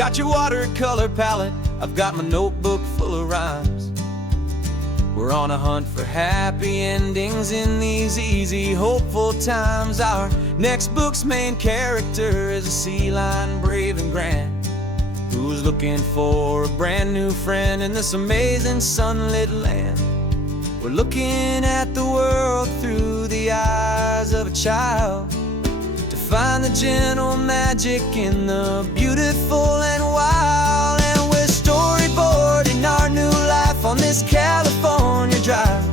got your watercolor palette, I've got my notebook full of rhymes. We're on a hunt for happy endings in these easy, hopeful times. Our next book's main character is a sea lion, brave and grand, who's looking for a brand new friend in this amazing sunlit land. We're looking at the world through the eyes of a child, to find the gentle magic in the beautiful and wild. And we're storyboarding our new life on this California drive,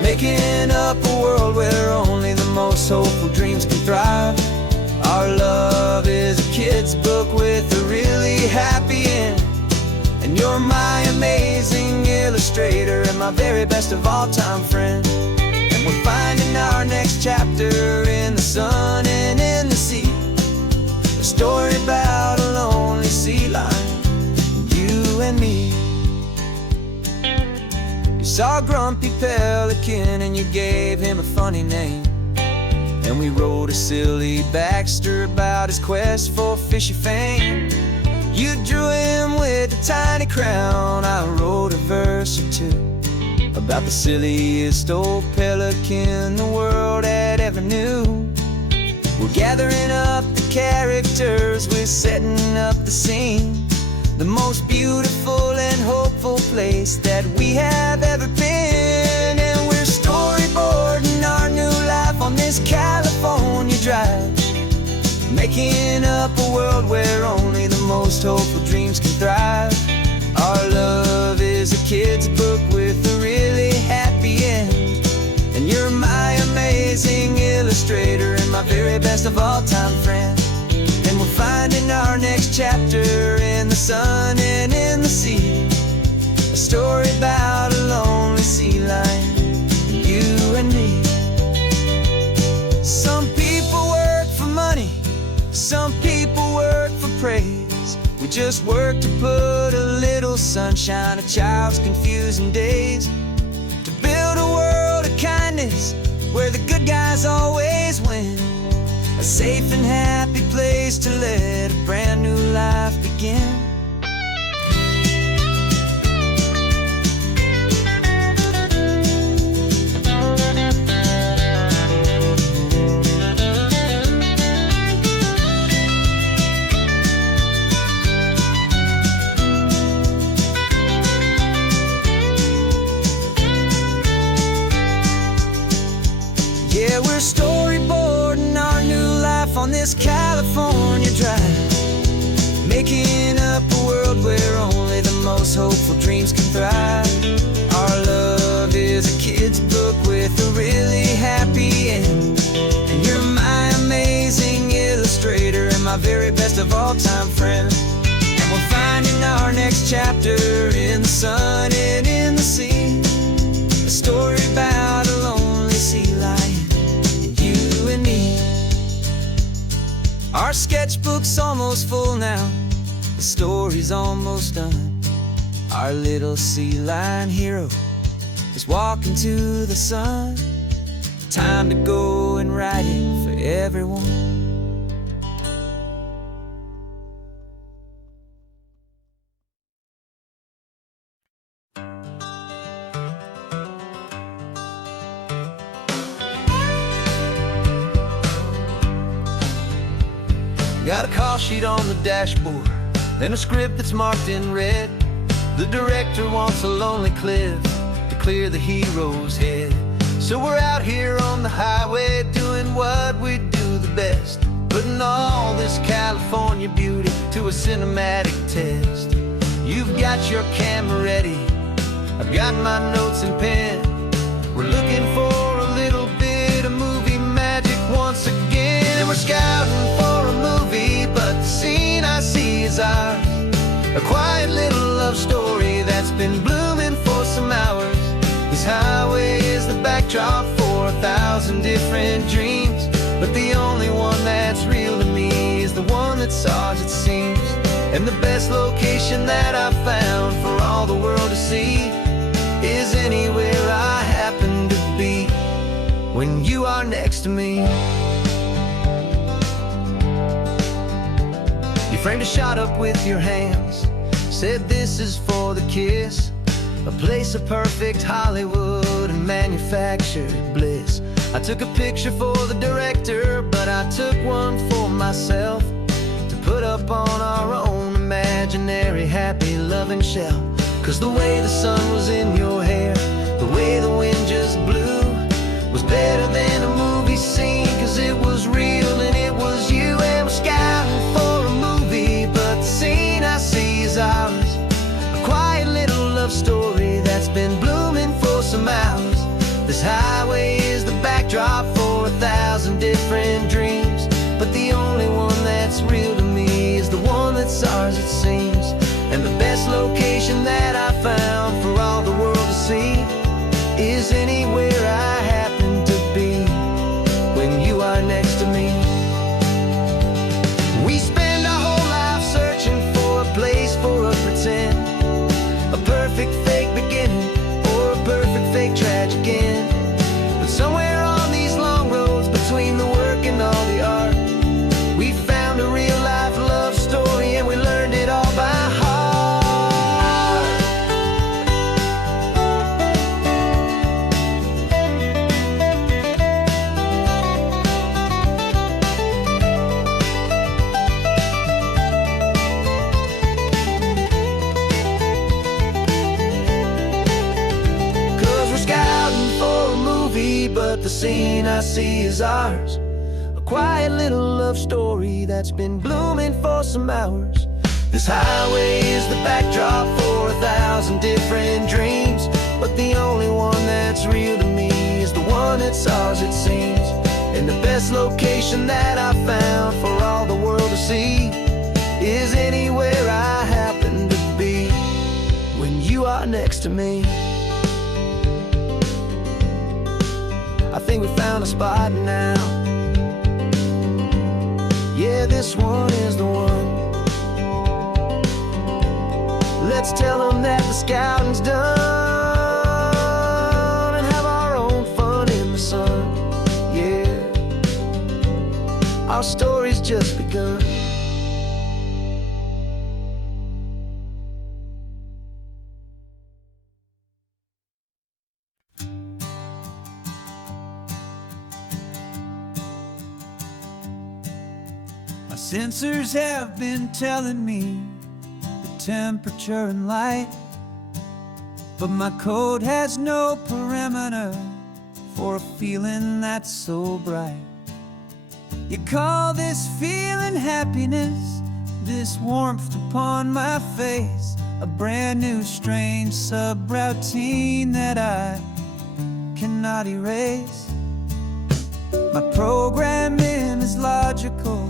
making up a world where only the most hopeful dreams can thrive. Our love is a kid's book with a really happy end, and you're my amazing illustrator and my very best of all-time friend. And we're finding our next chapter in the sun and in the sea, a story about a lonely sea lion, you and me. You saw a grumpy pelican and you gave him a funny name, and we wrote a silly Baxter about his quest for fishy fame. You drew him with a tiny crown, I wrote a verse or two about the silliest old pelican the world had ever knew. We're gathering up the characters, we're setting up the scene, the most beautiful and hopeful place that we have ever been. And we're storyboarding our new life on this California drive, making up a world where only the most hopeful dreams can thrive. Our love is a kid's book with a really happy end, and you're my amazing illustrator and my very best of all-time friend. And we're finding our next chapter in the sun and in the sea, a story about a lonely sea lion, you and me. Some people work for money, some people work for praise. We just work to put a little sunshine in a child's confusing days, to build a world of kindness where the good guys always win, a safe and happy place to let a brand new life begin. Yeah, we're storyboarding our new life on this California drive, making up a world where only the most hopeful dreams can thrive. Our love is a kid's book with a really happy end, and you're my amazing illustrator and my very best of all-time friend. And we're finding our next chapter in the sun and in the sea, a story about a lonely sea lion, you and me. Our sketchbook's almost full now, the story's almost done. Our little sea lion hero is walking to the sun. Time to go and write it for everyone. Got a call sheet on the dashboard and a script that's marked in red. The director wants a lonely cliff to clear the hero's head. So we're out here on the highway doing what we do the best, putting all this California beauty to a cinematic test. You've got your camera ready, I've got my notes and pen. We're looking for a little bit of movie magic once again. And we're scouting for a movie, but the scene I see is ours, a quiet little love story that's been blooming for some hours. This highway is the backdrop for 1,000 different dreams, but the only one that's real to me is the one that's ours, it seems. And the best location that I've found for all the world to see is anywhere I happen to be when you are next to me. You framed a shot up with your hands, said this is for the kiss, a place of perfect Hollywood and manufactured bliss. I took a picture for the director, but I took one for myself to put up on our own imaginary happy loving shelf. 'Cause the way the sun was in your hair, the way the wind just blew, was better than a movie scene. 'Cause it was real and it was you, and we're scouting for a movie, but the scene I see is ours. A quiet little love story that's been blooming for some hours. This highway is the backdrop for 1,000 different dreams, but the only one that's real to me is the one that's ours, it seems. And the best location that I found for all the world to see is anywhere I happen to be when you are next to me. We spend our whole life searching for a place for a pretend, a perfect fake beginning or a perfect fake tragic end. But somewhere on these long roads between the work and all the art, we found a real life love story, and we learned it all by heart. 'Cause we're scouting for a movie, but the scene I see is ours. A quiet little love story that's been blooming for some hours. This highway is the backdrop for 1,000 different dreams, but the only one that's real to me is the one that's ours, it seems. And the best location that I found for all the world to see is anywhere I happen to be when you are next to me. I think we found a spot now. Yeah, this one is the one. Let's tell them that the scouting's done and have our own fun in the sun. Yeah, our story's just begun. My sensors have been telling me the temperature and light, but my code has no perimeter for a feeling that's so bright. You call this feeling happiness, this warmth upon my face, a brand new strange subroutine that I cannot erase. My programming is logical,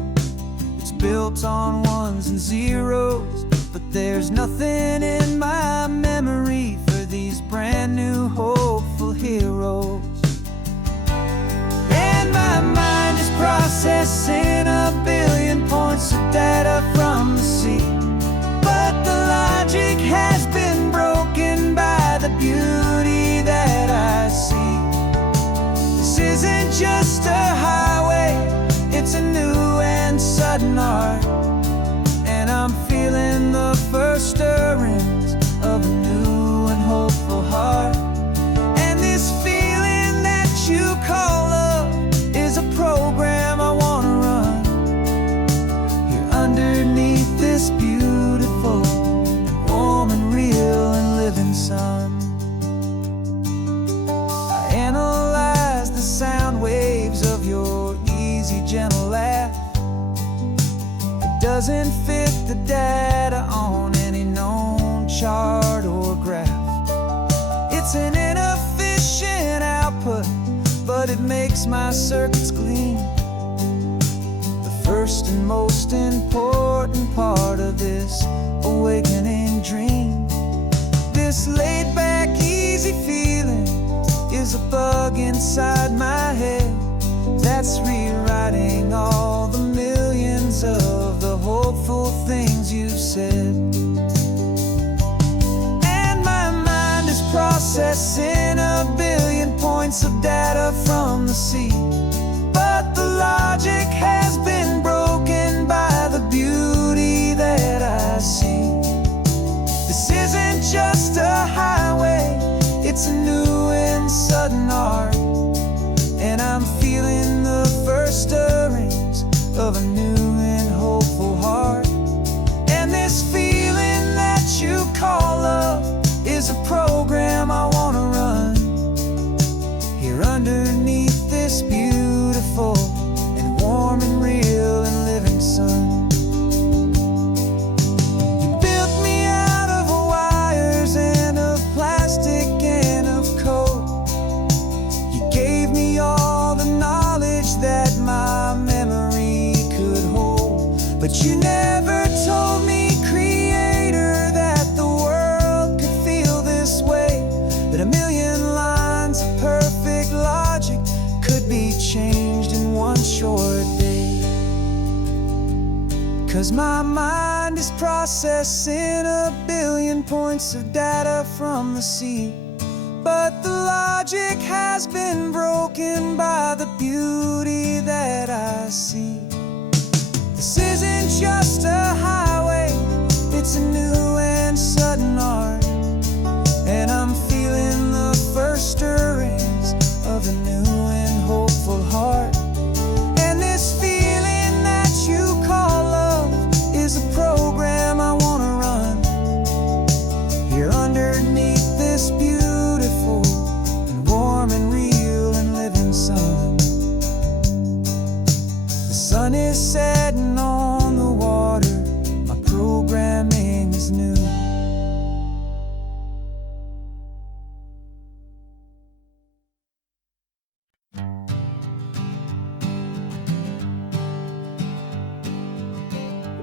it's built on ones and zeros, but there's nothing in my memory for these brand new hopeful heroes. And my mind is processing 1 billion points of data from the sea, but the logic has been broken by the beauty that I see. This isn't just a highway, it's a new and sudden art, and I'm feeling the first stirrings of a new and hopeful heart. And this feeling that you call love is a program I wanna run here underneath this beautiful, warm and real and living sun. I analyze the sound waves of your easy, gentle laugh. It doesn't fit the data on any known chart or graph. It's an inefficient output, but it makes my circuits gleam. The first and most important part of this awakening dream. This laid-back, easy feeling is a bug inside my head that's rewriting all the millions of the hopeful things you've said. And my mind is processing 1 billion points of data from the sea, but the logic has been broken by the beauty It's a new and sudden art, and I'm feeling the first stirrings of a new and hopeful heart. And this feeling that you call love is a program I wanna run here underneath this beautiful and warm and real and living sun. You built me out of wires and of plastic and of coal. You gave me all the knowledge that my memory could hold, but you never told me, Creator, that the world could feel this way, that a million lines of perfect logic could be changed in one short day. 'Cause my mind is processing a billion points of data from the sea, but the logic has been broken by the beauty that I see. This isn't just a highway, it's a new and sudden art, and I'm feeling the first stirrings of a new and hopeful heart. And this feeling that you call love is a program I wanna run here underneath this beautiful and warm and real and living sun. The sun is setting on the water, my programming is new.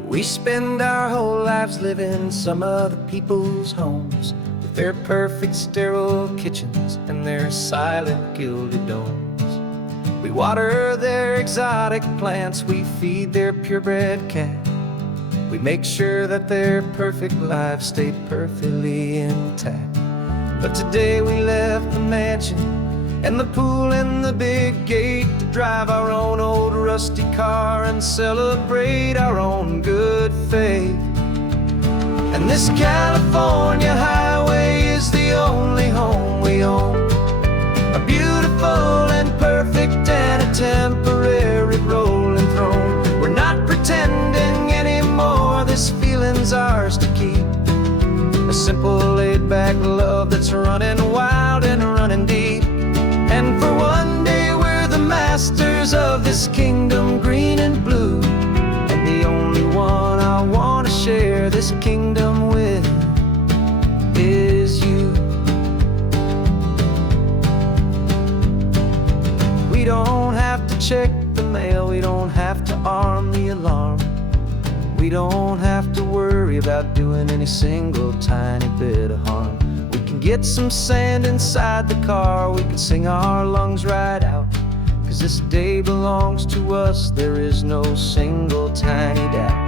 We spend our whole lives living some other people's homes, with their perfect sterile kitchens and their silent gilded domes. We water their exotic plants, we feed their purebred cat. We make sure that their perfect lives stay perfectly intact. But today we left the mansion and the pool and the big gate to drive our own old rusty car and celebrate our own good faith. And this California highway is the only home we own, a beautiful and perfect and a temporary rolling throne. We're not pretending anymore, this feeling's ours to keep, a simple laid-back love that's running wild and running deep. And for one day we're the masters of this kingdom green and blue, and the only one I want to share this kingdom with is you. We don't have to check the mail, we don't have to arm the alarm, we don't have to worry about doing any single tiny bit of harm. We can get some sand inside the car, we can sing our lungs right out, 'cause this day belongs to us, there is no single tiny doubt.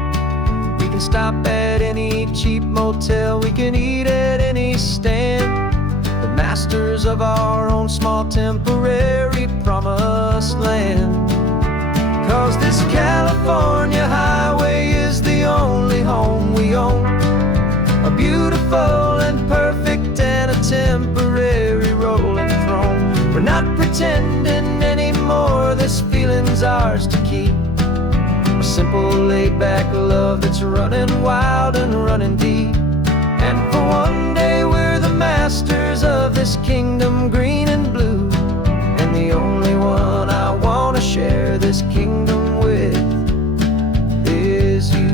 We can stop at any cheap motel, we can eat at any stand, the masters of our own small temporary promised land. 'Cause this California highway is the only home we own, a beautiful and perfect and a temporary rolling throne. We're not pretending anymore, this feeling's ours to keep, a simple laid-back love that's running wild and running deep. And for one day we're the masters of this kingdom green and blue, and the only one I want to share this kingdom with is you.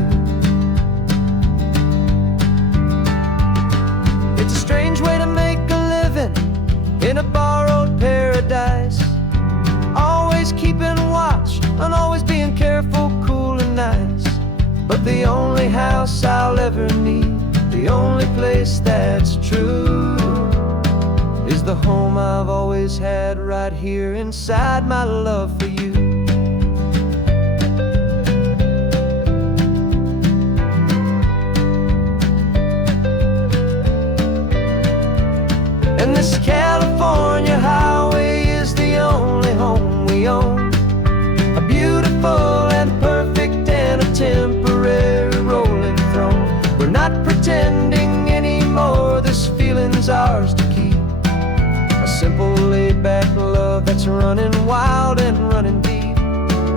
It's a strange way to make a living in a borrowed paradise, always keeping watch and always being careful, cool and nice. But the only house I'll ever need, the only place that's true, is the home I've always had right here inside my love for you. And this California highway is the only home we own, a beautiful and perfect and a temporary rolling throne. We're not pretending anymore, this feeling's ours to keep, back love that's running wild and running deep.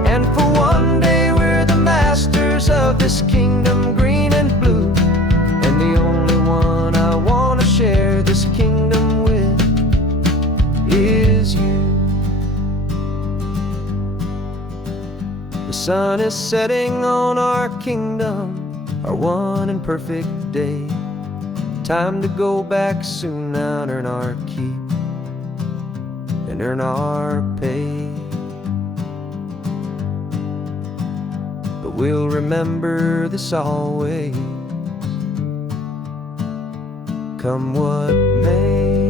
And for one day we're the masters of this kingdom, green and blue. And the only one I want to share this kingdom with is you. The sun is setting on our kingdom, our one and perfect day. Time to go back soon now and earn our keep and earn our pay. But we'll remember this always, come what may.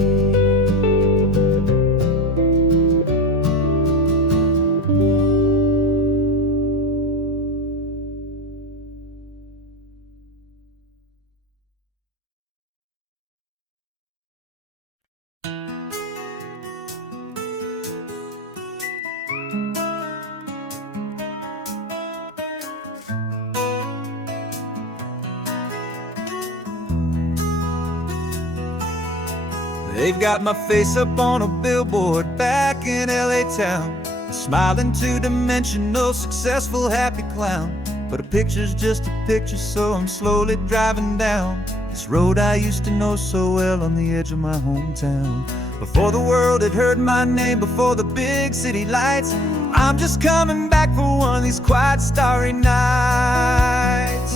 They've got my face up on a billboard back in LA town, a smiling two-dimensional, successful, happy clown. But a picture's just a picture, so I'm slowly driving down this road I used to know so well on the edge of my hometown. Before the world had heard my name, before the big city lights, I'm just coming back for one of these quiet, starry nights.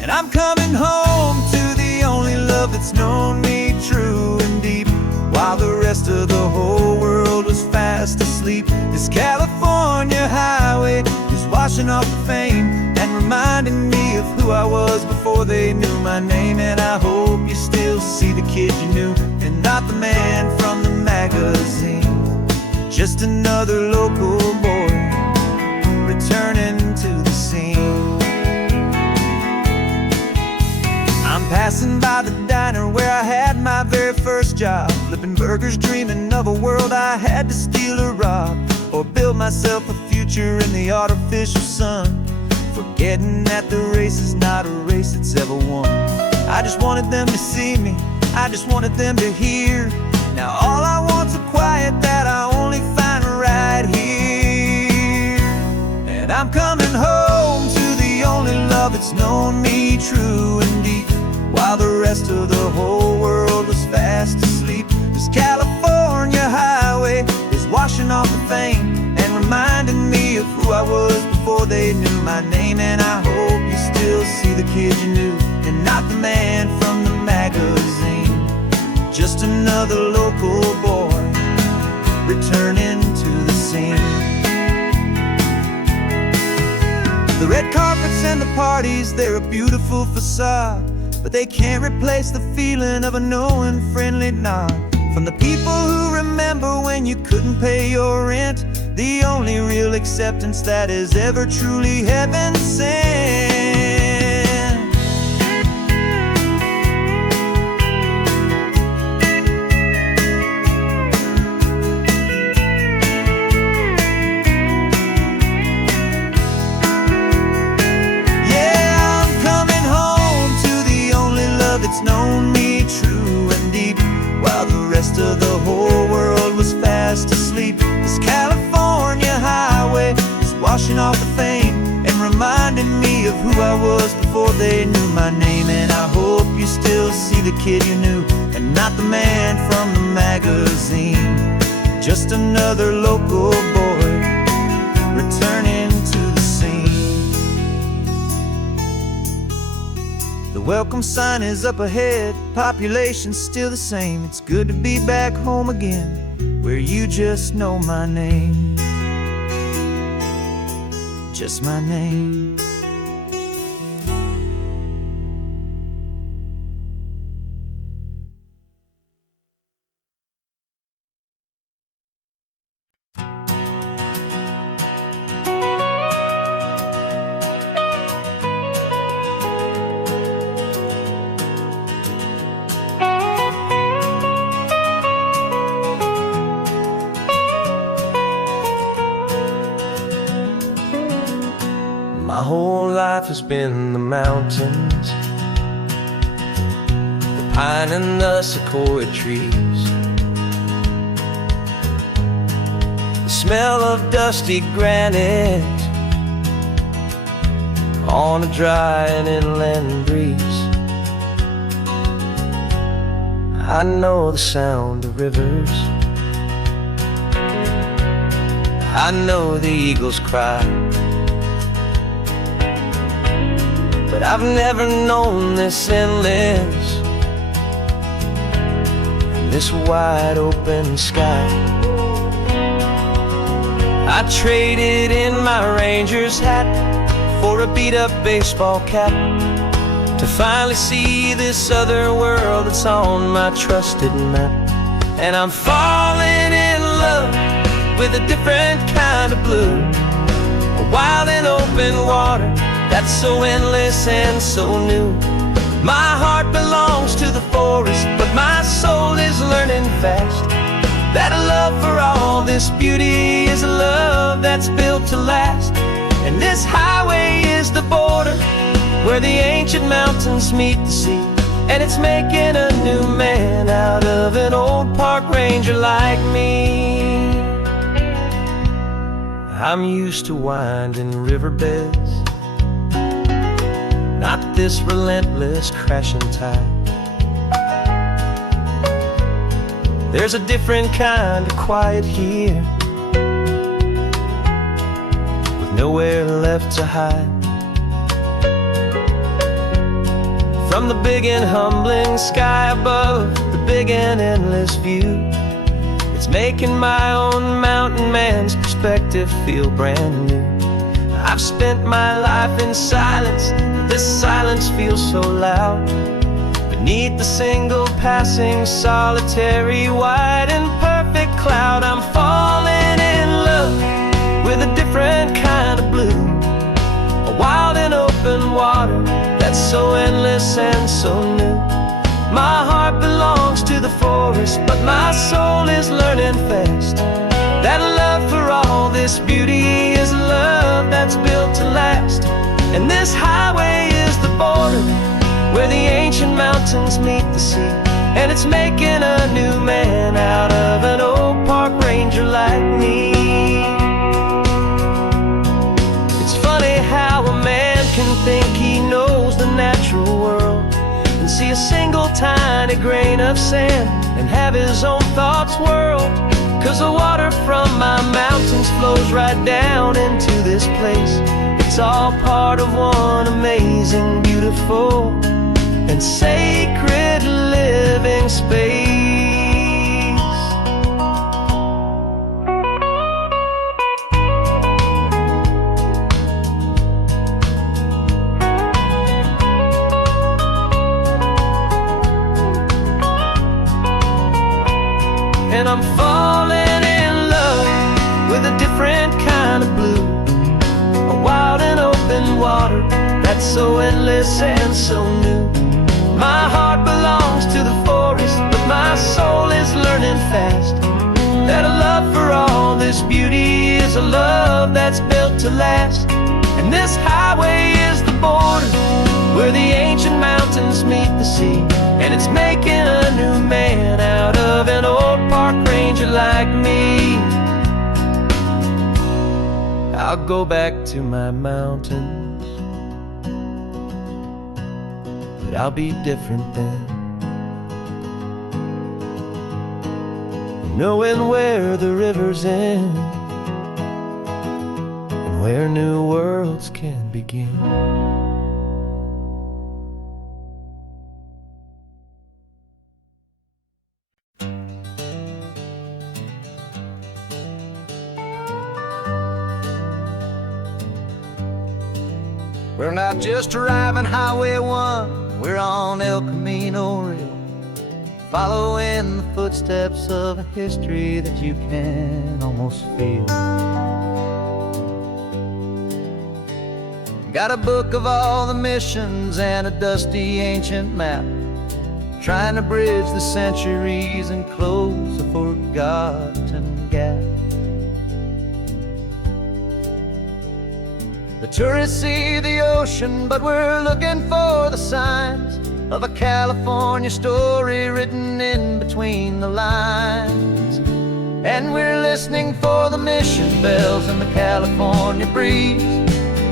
And I'm coming home to the only love that's known me true and deep, while the rest of the whole world was fast asleep. This California highway is washing off the fame and reminding me of who I was before they knew my name. And I hope you still see the kid you knew and not the man from the magazine. Just another local boy returning to the scene. I'm passing by the diner where I had my very first job, flipping burgers, dreaming of a world I had to steal or rob, or build myself a future in the artificial sun, forgetting that the race is not a race that's ever won. I just wanted them to see me, I just wanted them to hear. Now all I want's a quiet that I only find right here. And I'm coming home to the only love that's known me true and deep, while the rest of the whole world was fast asleep. This California highway is washing off the fame and reminding me of who I was before they knew my name. And I hope you still see the kid you knew and not the man from the magazine. Just another local boy returning to the scene. The red carpets and the parties, they're a beautiful facade, but they can't replace the feeling of a knowing, friendly nod from the people who remember when you couldn't pay your rent, the only real acceptance that is ever truly heaven sent. Yeah, I'm coming home to the only love that's known me true and deep, while the rest of the whole world was fast asleep. This California highway is washing off the fame and reminding me of who I was before they knew my name. And I hope you still see the kid you knew and not the man from the magazine. Just another local boy returning to the scene. The welcome sign is up ahead, population's still the same. It's good to be back home again, where you just know my name. Just my name. My whole life has been the mountains, the pine and the sequoia trees, the smell of dusty granite on a dry and inland breeze. I know the sound of rivers, I know the eagles cry, but I've never known this endless, this wide open sky. I traded in my Ranger's hat for a beat-up baseball cap to finally see this other world that's on my trusted map. And I'm falling in love with a different kind of blue, a wild and open water that's so endless and so new. My heart belongs to the forest, but my soul is learning fast that a love for all this beauty is a love that's built to last. And this highway is the border where the ancient mountains meet the sea, and it's making a new man out of an old park ranger like me. I'm used to winding riverbeds, not this relentless crashing tide. There's a different kind of quiet here, with nowhere left to hide. From the big and humbling sky above, the big and endless view, it's making my own mountain man's perspective feel brand new. I've spent my life in silence, this silence feels so loud. Beneath the single passing solitary white and perfect cloud, I'm falling in love with a different kind of blue, a wild and open water that's so endless and so new. My heart belongs to the forest, but my soul is learning fast that a love for all this beauty is a love that's built to last. And this highway is the border where the ancient mountains meet the sea, and it's making a new man out of an old park ranger like me. It's funny how a man can think he knows the natural world and see a single tiny grain of sand and have his own thoughts whirled. 'Cause the water from my mountains flows right down into this place. It's all part of one amazing, beautiful, and sacred living space. And I'm falling in love with a different kind of blue, a wild and open water that's so endless and so new. My heart belongs to the forest, but my soul is learning fast that a love for all this beauty is a love that's built to last. And this highway is the border where the ancient mountains meet the sea, and it's making a new man out of an old park ranger like me. I'll go back to my mountains, but I'll be different then, knowing where the rivers end and where new worlds can begin. We're not just driving Highway 1, we're on El Camino Real, following the footsteps of a history that you can almost feel. Got a book of all the missions and a dusty ancient map, trying to bridge the centuries and close a forgotten gap. The tourists see the ocean, but we're looking for the signs of a California story written in between the lines. And we're listening for the mission bells in the California breeze,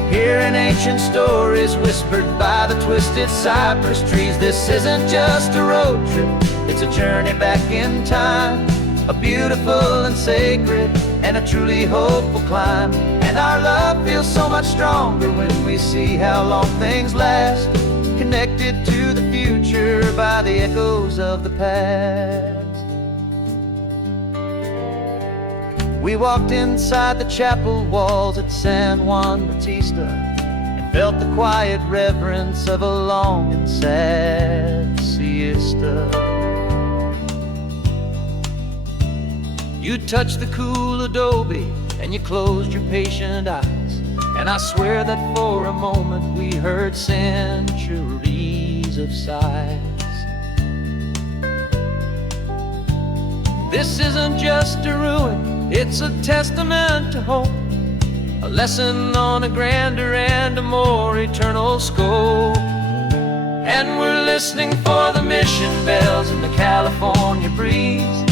hearing ancient stories whispered by the twisted cypress trees. This isn't just a road trip, it's a journey back in time, a beautiful and sacred and a truly hopeful climb. And our love feels so much stronger when we see how long things last, connected to the future by the echoes of the past. We walked inside the chapel walls at San Juan Bautista and felt the quiet reverence of a long and sad siesta. You touched the cool adobe and you closed your patient eyes, and I swear that for a moment we heard centuries of sighs. This isn't just a ruin, it's a testament to hope, a lesson on a grander and a more eternal scope. And we're listening for the mission bells in the California breeze,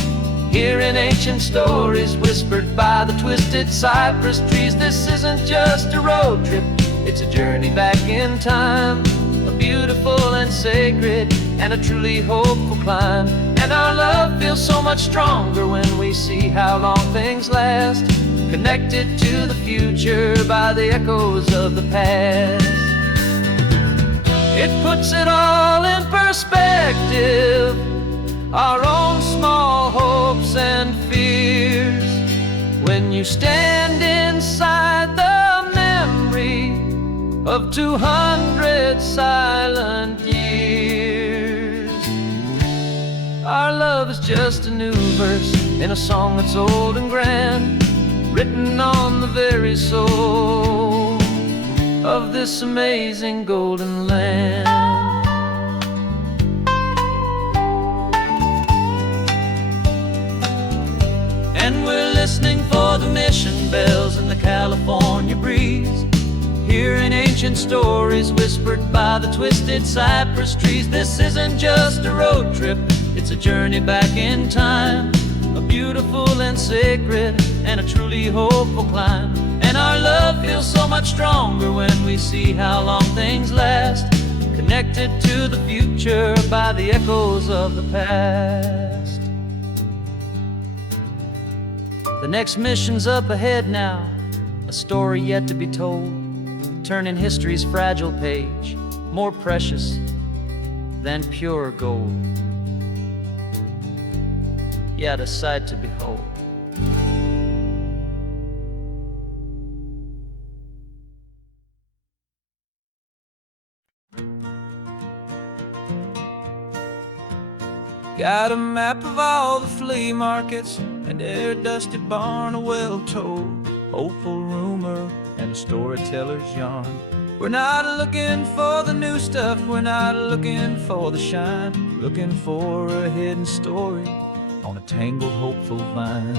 hearing ancient stories whispered by the twisted cypress trees. This isn't just a road trip, it's a journey back in time, a beautiful and sacred and a truly hopeful climb. And our love feels so much stronger when we see how long things last, connected to the future by the echoes of the past. It puts it all in perspective, our own small hopes and fears, when you stand inside the memory of 200 silent years. Our love is just a new verse in a song that's old and grand, written on the very soul of this amazing golden land. And we're listening for the mission bells in the California breeze, hearing ancient stories whispered by the twisted cypress trees. This isn't just a road trip, it's a journey back in time, a beautiful and sacred and a truly hopeful climb. And our love feels so much stronger when we see how long things last, connected to the future by the echoes of the past. The next mission's up ahead now, a story yet to be told, turning history's fragile page more precious than pure gold. Yet a sight to behold. Got a map of all the flea markets and their dusty barn, a well-told, hopeful rumor and a storyteller's yarn. We're not looking for the new stuff, we're not looking for the shine, we're looking for a hidden story on a tangled, hopeful vine.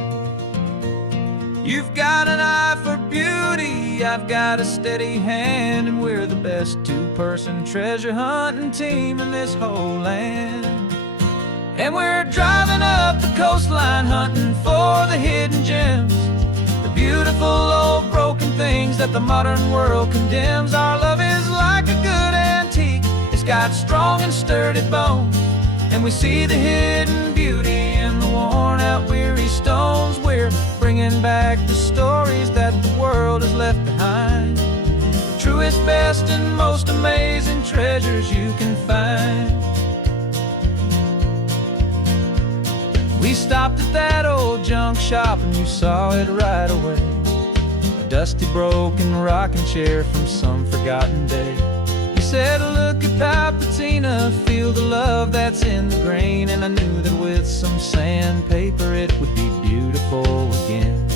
You've got an eye for beauty, I've got a steady hand, and we're the best two-person treasure hunting team in this whole land. And we're driving up the coastline hunting for the hidden gems, the beautiful old broken things that the modern world condemns. Our love is like a good antique, it's got strong and sturdy bones, and we see the hidden beauty in the worn out weary stones. We're bringing back the stories that the world has left behind, the truest, best and most amazing treasures you can find. We stopped at that old junk shop and you saw it right away, a dusty broken rocking chair from some forgotten day. You said, look at Papatina, feel the love that's in the grain, and I knew that with some sandpaper it would be beautiful again.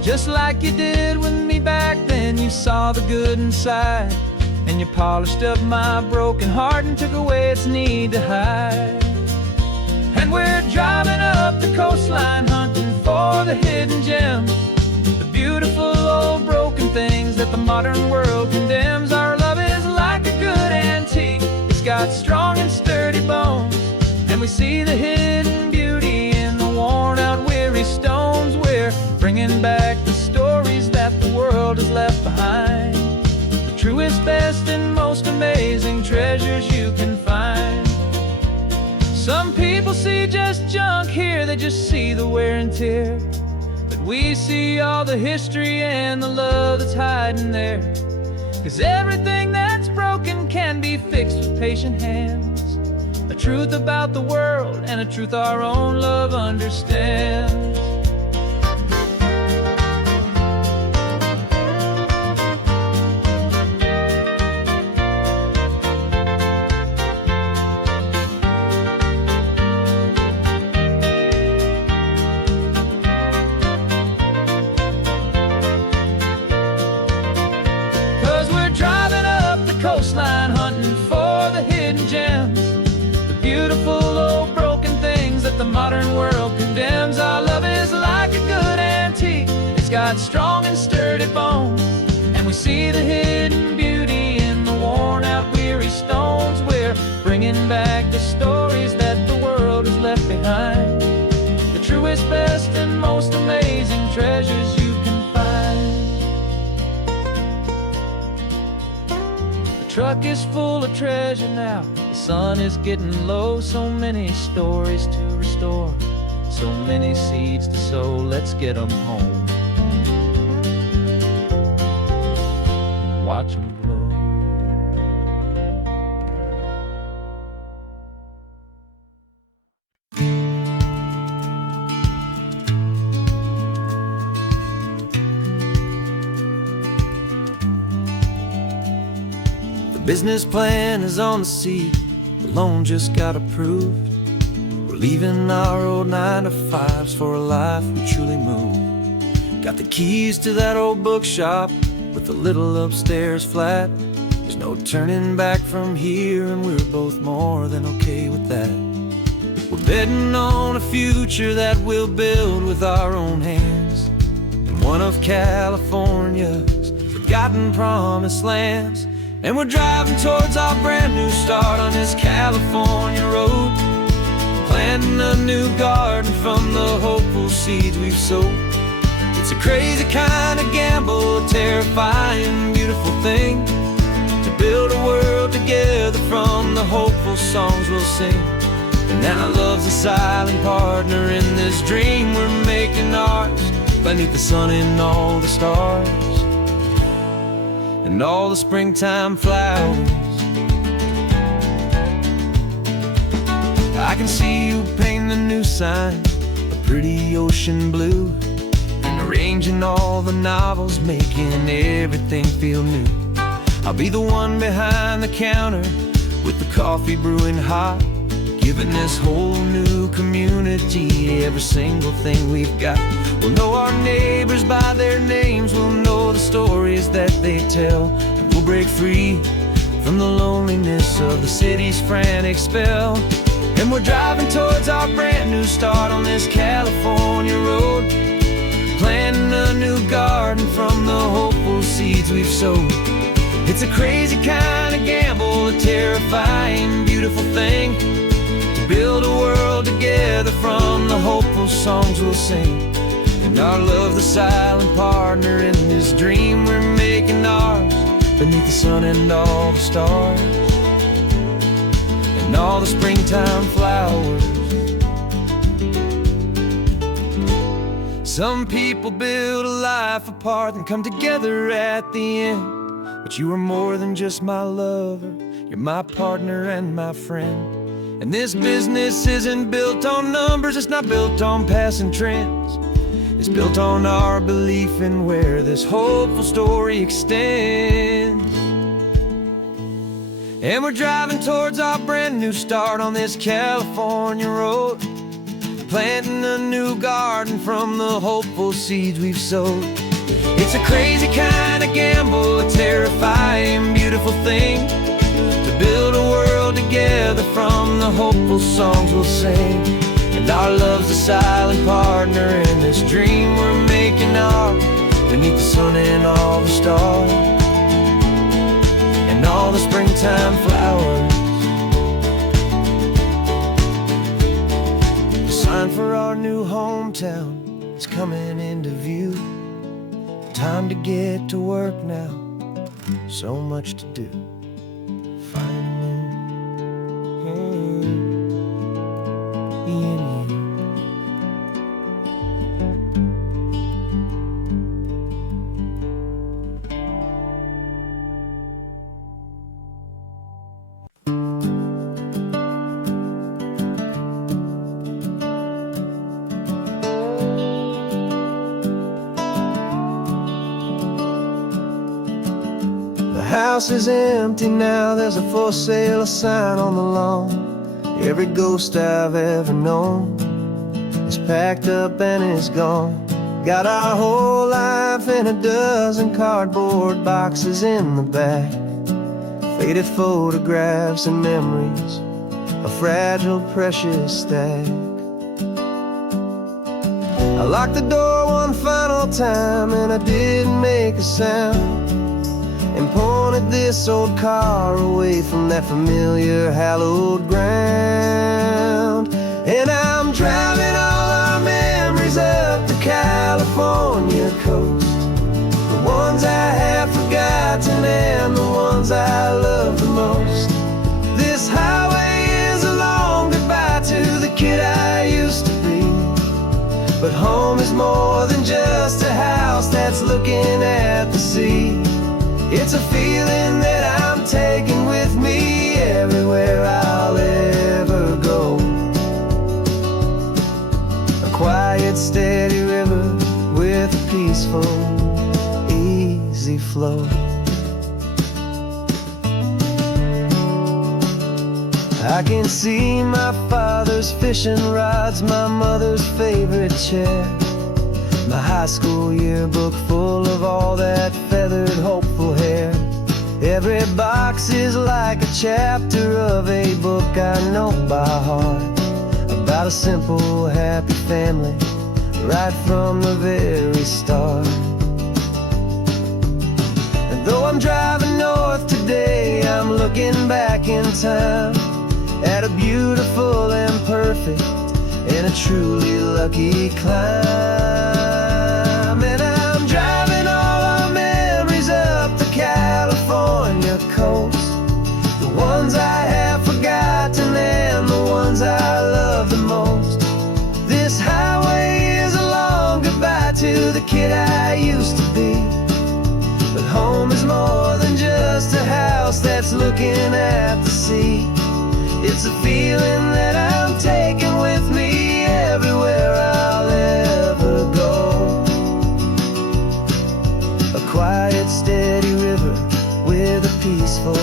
Just like you did with me back then, you saw the good inside, and you polished up my broken heart and took away its need to hide. And we're driving up the coastline hunting for the hidden gems, the beautiful old broken things that the modern world condemns. Our love is like a good antique, it's got strong and sturdy bones, and we see the hidden beauty in the worn out bringing back the stories that the world has left behind. The truest, best, and most amazing treasures you can find. Some people see just junk here, they just see the wear and tear. But we see all the history and the love that's hiding there. 'Cause everything that's broken can be fixed with patient hands. A truth about the world and a truth our own love understands. 'Cause we're driving up the coastline hunting for the hidden gems, the beautiful old broken things that the modern world condemns. Our love is like a good antique, it's got strong and sturdy bones, and we see the hidden beauty in the worn out weary stones. We're bringing back the stories that the world has left behind, the truest, best, and most amazing treasures you can find. The truck is full of treasure now, the sun is getting low. So many stories to restore, so many seeds to sow. Let's get them home, watch them blow. The business plan is on the seat, the loan just got approved. We're leaving our old 9-to-5s for a life we truly move. Got the keys to that old bookshop with the little upstairs flat. There's no turning back from here, and we're both more than okay with that. We're betting on a future that we'll build with our own hands, in one of California's forgotten promised lands. And we're driving towards our brand new start on this California road, planting a new garden from the hopeful seeds we've sowed. It's a crazy kind of gamble, a terrifying, beautiful thing, to build a world together from the hopeful songs we'll sing. And now love's a silent partner in this dream we're making ours, beneath the sun and all the stars, and all the springtime flowers. I can see you painting a new sign, a pretty ocean blue, and arranging all the novels, making everything feel new. I'll be the one behind the counter with the coffee brewing hot, giving this whole new community every single thing we've got. We'll know our neighbors by their names, we'll know the stories that they tell, and we'll break free from the loneliness of the city's frantic spell. And we're driving towards our brand new start on this California road, planting a new garden from the hopeful seeds we've sowed. It's a crazy kind of gamble, a terrifying, beautiful thing, to build a world together from the hopeful songs we'll sing. And our love's the silent partner in this dream we're making ours, beneath the sun and all the stars, and all the springtime flowers. Some people build a life apart and come together at the end, but you are more than just my lover, you're my partner and my friend. And this business isn't built on numbers, it's not built on passing trends. It's built on our belief in where this hopeful story extends. And we're driving towards our brand new start on this California road, planting a new garden from the hopeful seeds we've sowed. It's a crazy kind of gamble, a terrifying, beautiful thing, to build a world together from the hopeful songs we'll sing. And our love's a silent partner in this dream we're making ours, beneath the sun and all the stars, and all the springtime flowers. Sign for our new hometown, is coming into view. Time to get to work now, so much to do. Find a new in you. The house is empty now, there's a for sale sign on the lawn. Every ghost I've ever known is packed up and is gone. Got our whole life in a dozen cardboard boxes in the back. Faded photographs and memories, a fragile, precious stack. I locked the door one final time and I didn't make a sound, and pointed this old car away from that familiar hallowed ground. And I'm driving all our memories up the California coast, the ones I have forgotten and the ones I love the most. This highway is a long goodbye to the kid I used to be, but home is more than just a house that's looking at the sea. It's a feeling that I'm taking with me everywhere I'll ever go. A quiet, steady river with a peaceful, easy flow. I can see my father's fishing rods, my mother's favorite chair, my high school yearbook full of all that feathered, hopeful hair. Every box is like a chapter of a book I know by heart, about a simple, happy family right from the very start. And though I'm driving north today, I'm looking back in time at a beautiful and perfect and a truly lucky climb. And I'm driving all our memories up the California coast, the ones I have forgotten and the ones I love the most. This highway is a long goodbye to the kid I used to be, but home is more than just a house that's looking at the sea. It's a feeling that I'm taking with me everywhere I'll ever go. A quiet, steady river with a peaceful,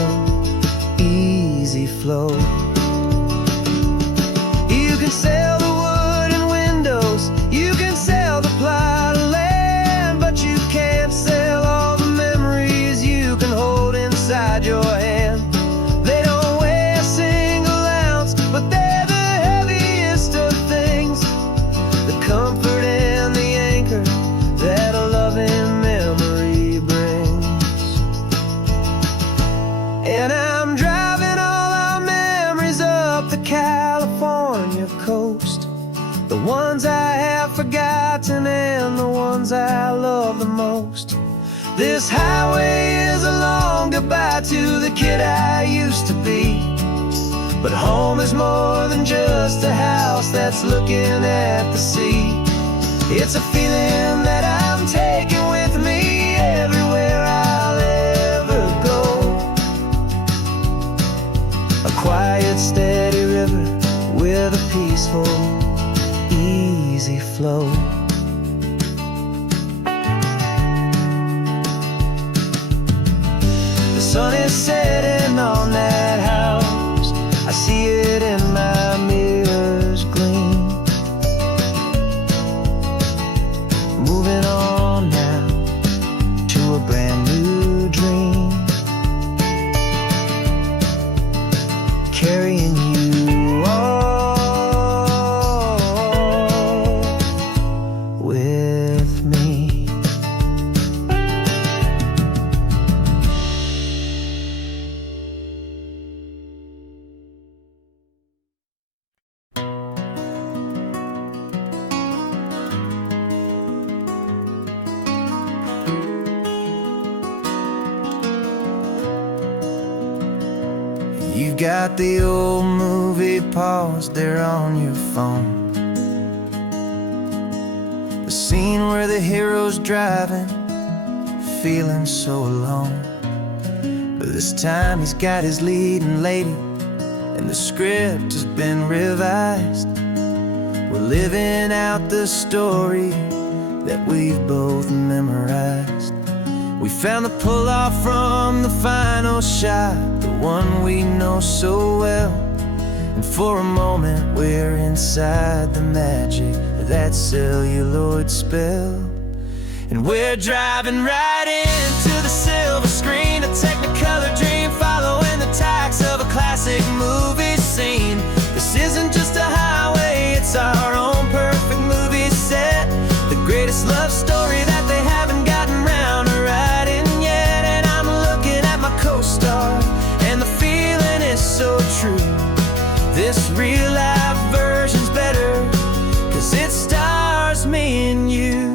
easy flow. You can sail the wooden windows, you can sail the plot of land, but you can't sail all the memories you can hold inside your hand. They don't weigh a single ounce, but they're the heaviest of things, the comfort and the anchor that a loving memory brings. And I'm driving all our memories up the California coast, the ones I have forgotten and the ones I love the most. This highway is a long goodbye to the kid I used to be, but home is more than just a house that's looking at the sea. It's a feeling that I'm taking with me everywhere I'll ever go. A quiet, steady river with a peaceful, easy flow. The sun is setting on that house, I see it in my mirror's gleam. Moving on now to a brand new dream, carrying you all with me. you've got the old movie paused there on your phone. The scene where the hero's driving, feeling so alone. But this time he's got his leading lady, and the script has been revised. We're living out the story that we've both memorized. We found the pull-off from the final shot, the one we know so well. And for a moment we're inside the magic of that celluloid spell. And we're driving right into the silver screen, a technicolor dream, following the tacks of a classic movie scene. This isn't just a highway, it's our own perfect movie set, the greatest love story that they haven't gotten round to writing yet. And I'm looking at my co-star, and the feeling is so true. This real-life version's better, 'cause it stars me and you.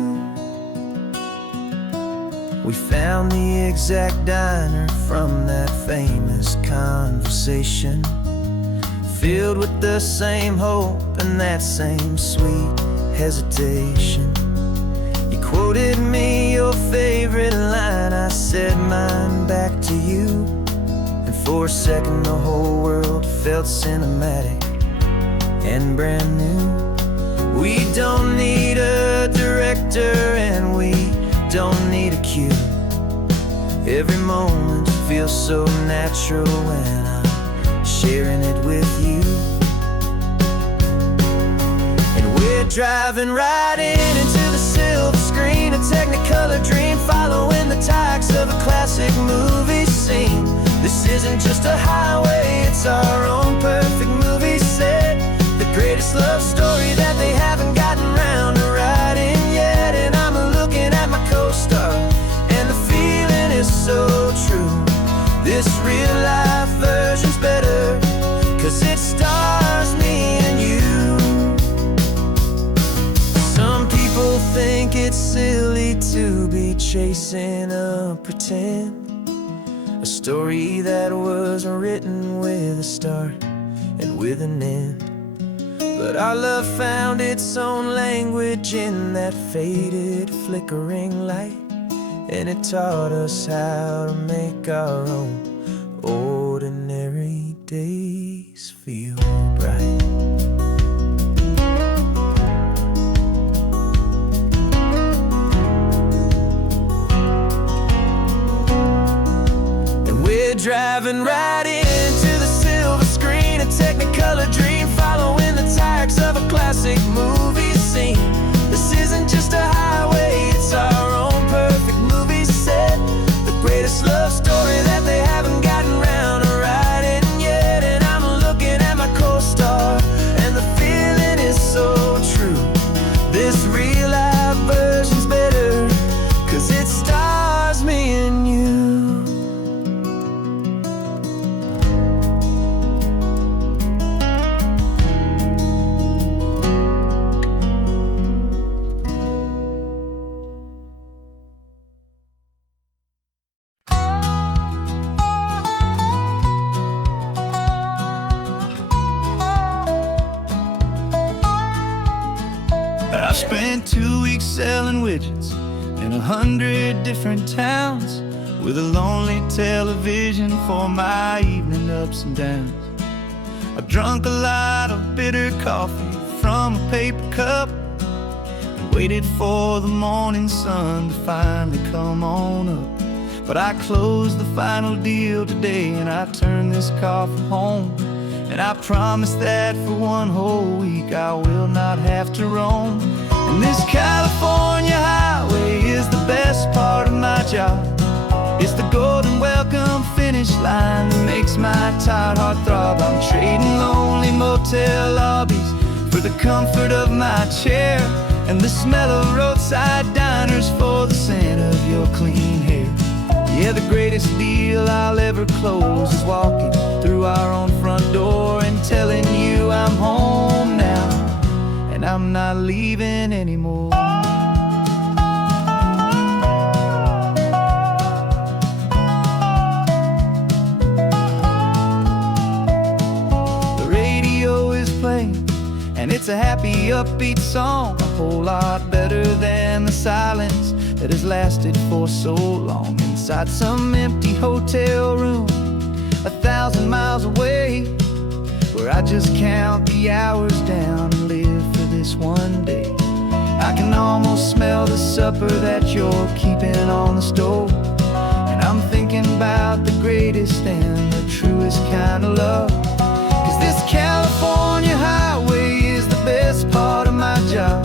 We found the exact diner from that famous conversation, filled with the same hope and that same sweet hesitation. You quoted me your favorite line, I said mine back to you. And for a second the whole world felt cinematic and brand new. We don't need a director and we don't need a cue. Every moment feels so natural when I'm sharing it with you. And we're driving right into the silver screen, a technicolor dream, following the tacks of a classic movie scene. This isn't just a highway, it's our own perfect movie set, the greatest love story that they haven't gotten round to writing yet. And I'm looking at my co-star, and the feeling is so true. This real-life version's better, 'cause it stars me and you. Some people think it's silly to be chasing a pretend, a story that was written with a start and with an end. But our love found its own language in that faded, flickering light, and it taught us how to make our own ordinary days feel bright. And we're driving right into the silver screen, a technicolor dream, following the tacks of a classic movie scene. This isn't just a highway, it's our own perfect movie set, the greatest love story that they haven't gotten round to writing yet. And I'm looking at my co-star, and the feeling is so true. This real-life version's better, 'cause it stars me and you. I spent 2 weeks selling widgets in 100 different towns, with a lonely television for my evening ups and downs. I drunk a lot of bitter coffee from a paper cup, and waited for the morning sun to finally come on up. But I closed the final deal today, and I turned this car for home. And I promise that for one whole week I will not have to roam. And this California highway is the best part of my job. It's the golden welcome finish line that makes my tired heart throb. I'm trading lonely motel lobbies for the comfort of my chair, and the smell of roadside diners for the scent of your clean hair. Yeah, the greatest deal I'll ever close is walking through our own front door and telling you I'm home now, and I'm not leaving anymore. It's a happy, upbeat song, a whole lot better than the silence that has lasted for so long. Inside some empty hotel room 1,000 miles away, where I just count the hours down and live for this one day. I can almost smell the supper that you're keeping on the stove, and I'm thinking about the greatest and the truest kind of love. 'Cause this California highway is the best part of my job.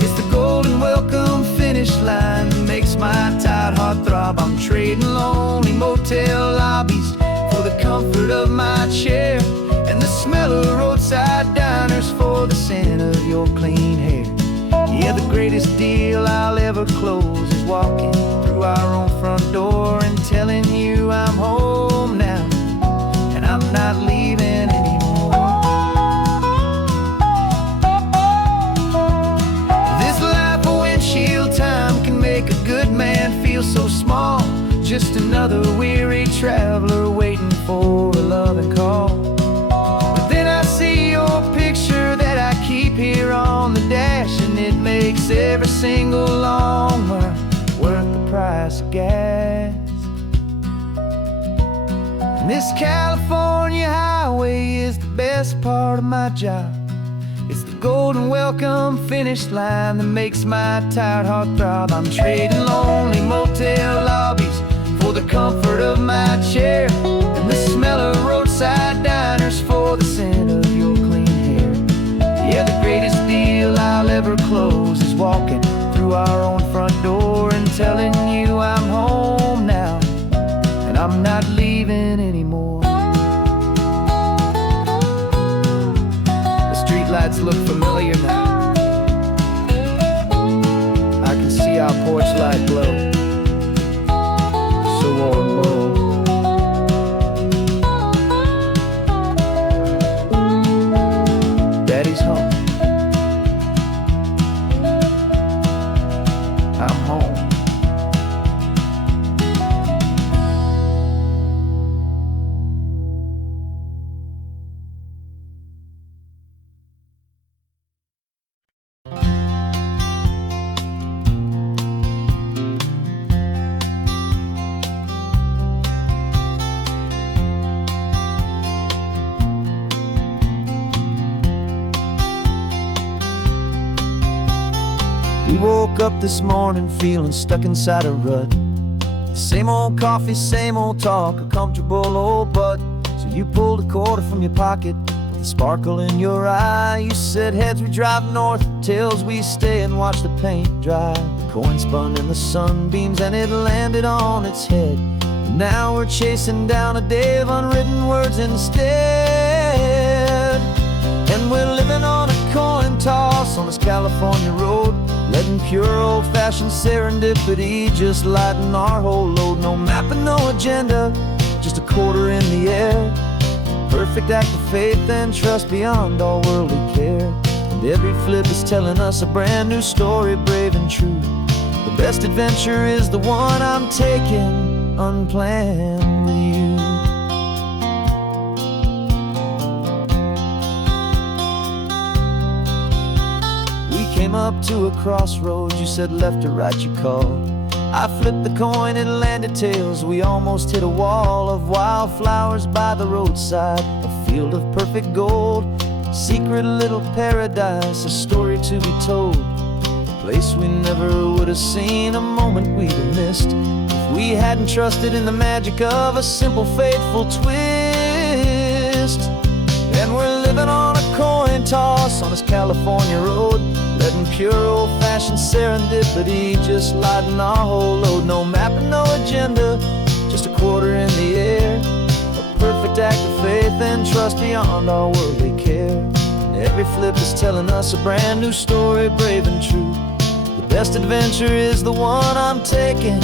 It's the golden welcome finish line that makes my tired heart throb. I'm trading lonely motel lobbies for the comfort of my chair, and the smell of roadside diners for the scent of your clean hair. Yeah, the greatest deal I'll ever close is walking through our own front door and telling you I'm home now, and I'm not leaving anymore. This life of windshield time can make a good man feel so small, just another weary traveler waiting for a loving call. But then I see your picture that I keep here on the dash, and it makes every single long mile worth the price of gas. And this California highway is the best part of my job. It's the golden welcome finish line that makes my tired heart throb. I'm trading lonely motel lobbies for the comfort of my chair, and the smell of roadside diners for the scent of your clean hair. Yeah, the greatest deal I'll ever close is walking through our own front door and telling you I'm home now, and I'm not leaving anymore. The streetlights look familiar now. I can see our porch light glow, so warm, low. Daddy's home. I'm home. We woke up this morning feeling stuck inside a rut. Same old coffee, same old talk, a comfortable old butt. So you pulled a quarter from your pocket with a sparkle in your eye. You said heads we drive north, tails we stay and watch the paint dry. The coin spun in the sunbeams and it landed on its head. And now we're chasing down a day of unwritten words instead. And we're living on a coin toss on this California road, letting pure old-fashioned serendipity just lighten our whole load. No map and no agenda, just a quarter in the air. Perfect act of faith and trust beyond all worldly care. And every flip is telling us a brand new story, brave and true. The best adventure is the one I'm taking unplanned with you. Came up to a crossroads, you said left or right you called. I flipped the coin, it landed tails. We almost hit a wall of wildflowers by the roadside, a field of perfect gold, secret little paradise, a story to be told. A place we never would have seen, a moment we'd have missed if we hadn't trusted in the magic of a simple faithful twist. And we're living on a coin toss on this California road, letting pure old-fashioned serendipity just lighten our whole load. No map and no agenda, just a quarter in the air. A perfect act of faith and trust beyond all worldly care. And every flip is telling us a brand new story, brave and true. The best adventure is the one I'm taking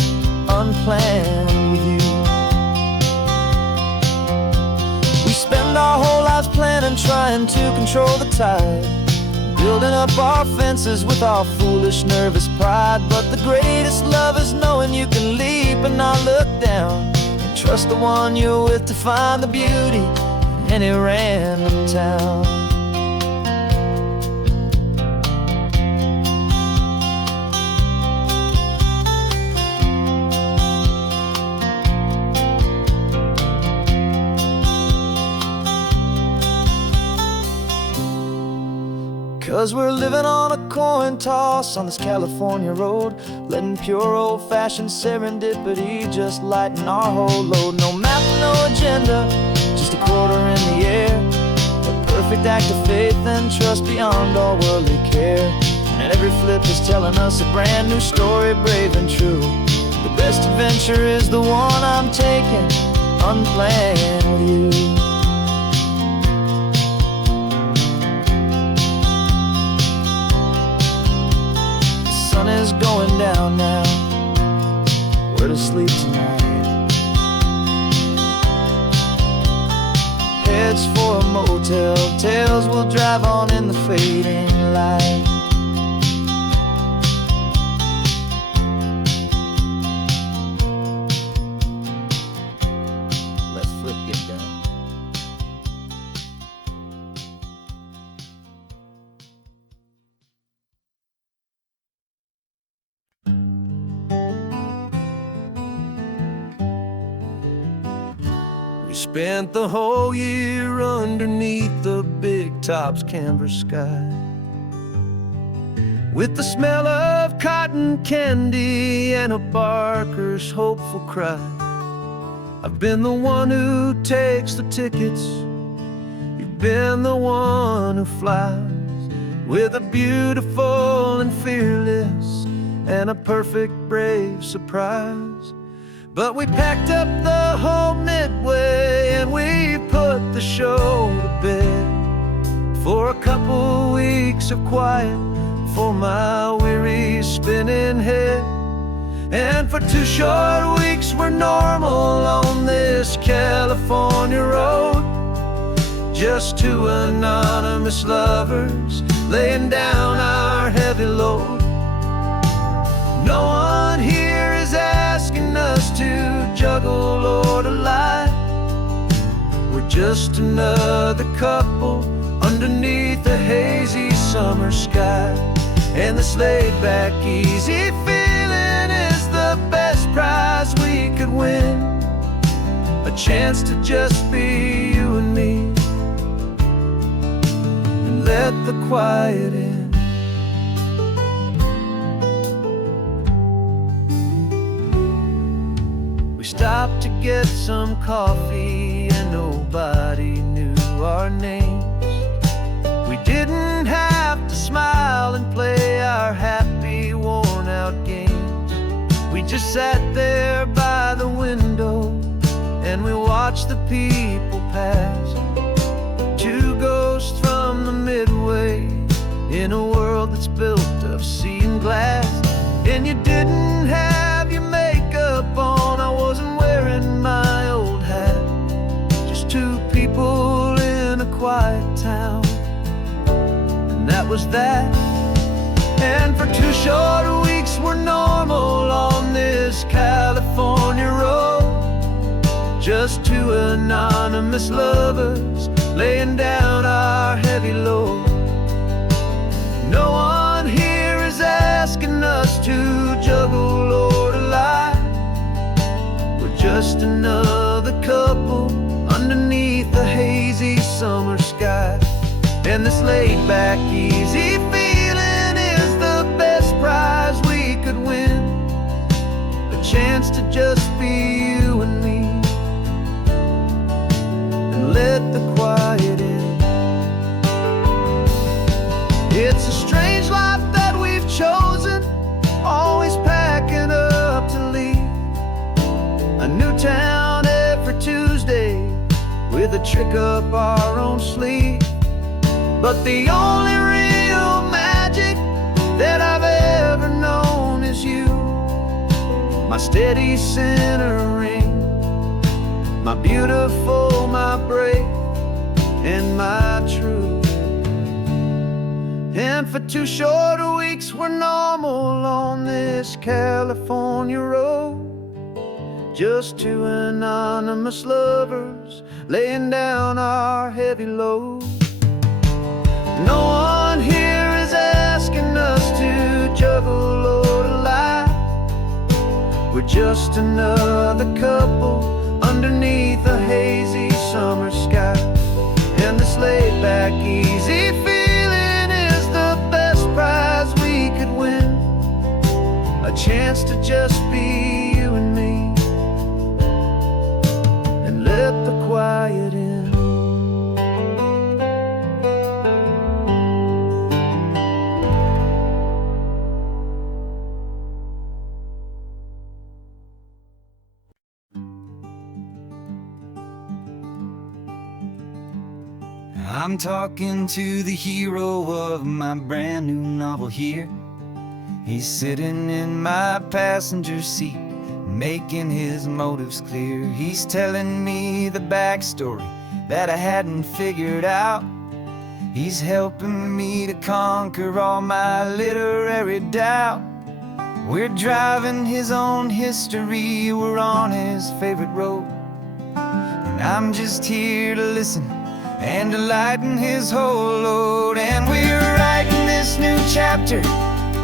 unplanned with you. We spend our whole lives planning, trying to control the tide, building up our fences with our foolish, nervous pride. But the greatest love is knowing you can leap and not look down, and trust the one you're with to find the beauty in any random town. 'Cause we're living on a coin toss on this California road, letting pure old-fashioned serendipity just lighten our whole load. No map, no agenda, just a quarter in the air, a perfect act of faith and trust beyond all worldly care. And every flip is telling us a brand new story, brave and true. The best adventure is the one I'm taking, unplanned with you. Sun is going down now, we're to sleep tonight. Heads for a motel, tails will drive on in the fading light. Let's flip get done. We spent the whole year underneath the big top's canvas sky, with the smell of cotton candy and a barker's hopeful cry. I've been the one who takes the tickets, you've been the one who flies, with a beautiful and fearless and a perfect brave surprise. But we packed up the whole Midway and we put the show to bed, for a couple weeks of quiet for my weary spinning head. And for 2 short weeks we're normal on this California road, just 2 anonymous lovers laying down our heavy load. No one here is asking us to juggle or to lie. We're just another couple underneath a hazy summer sky. And this laid-back, easy feeling is the best prize we could win, a chance to just be you and me, and let the quiet in. We stopped to get some coffee and nobody knew our names. We didn't have to smile and play our happy, worn-out games. We just sat there by the window and we watched the people pass, 2 ghosts from the Midway in a world that's built of sea and glass. And you didn't have your makeup on, I wasn't wearing my old hat, just 2 people in a quiet town, and that was that. And for 2 short weeks we're normal on this California road, just 2 anonymous lovers laying down our heavy load. No one here is asking us to juggle or to lie. We're just another couple underneath the hazy summer sky. And this laid-back, easy feeling is the best prize we could win, a chance to just be you and me, and let the quiet in. It's a strange life that we've chosen, always packing up to leave a new town every Tuesday with a trick up our own sleeve. But the only real magic that I've ever known is you, my steady centering, my beautiful, my brave, and my true. And for 2 short weeks we're normal on this California road, just 2 anonymous lovers laying down our heavy load. No one here is asking us to juggle or to lie. We're just another couple underneath a hazy summer sky. And this laid-back, easy feeling is the chance to just be you and me, and let the quiet in. I'm talking to the hero of my brand new novel here. He's sitting in my passenger seat, making his motives clear. He's telling me the backstory that I hadn't figured out. He's helping me to conquer all my literary doubt. We're driving his own history, we're on his favorite road, and I'm just here to listen and to lighten his whole load. And we're writing this new chapter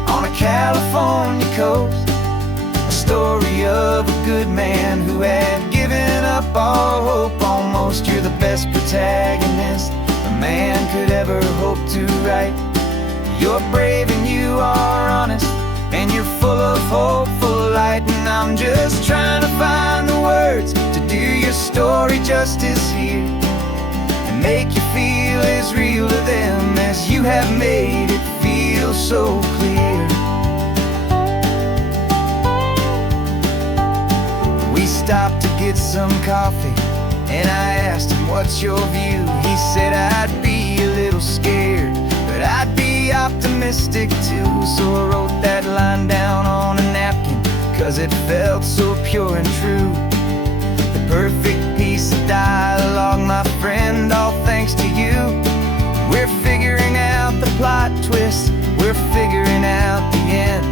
on a California coast, a story of a good man who had given up all hope almost. You're the best protagonist a man could ever hope to write. You're brave and you are honest, and you're full of hopeful light. And I'm just trying to find the words to do your story justice here, make you feel as real to them as you have made it feel so clear. We stopped to get some coffee, and I asked him, what's your view? He said, I'd be a little scared, but I'd be optimistic too. So I wrote that line down on a napkin, 'cause it felt so pure and true. The perfect piece of dialogue, my friend, all thanks to you. We're figuring out the plot twist, we're figuring out the end.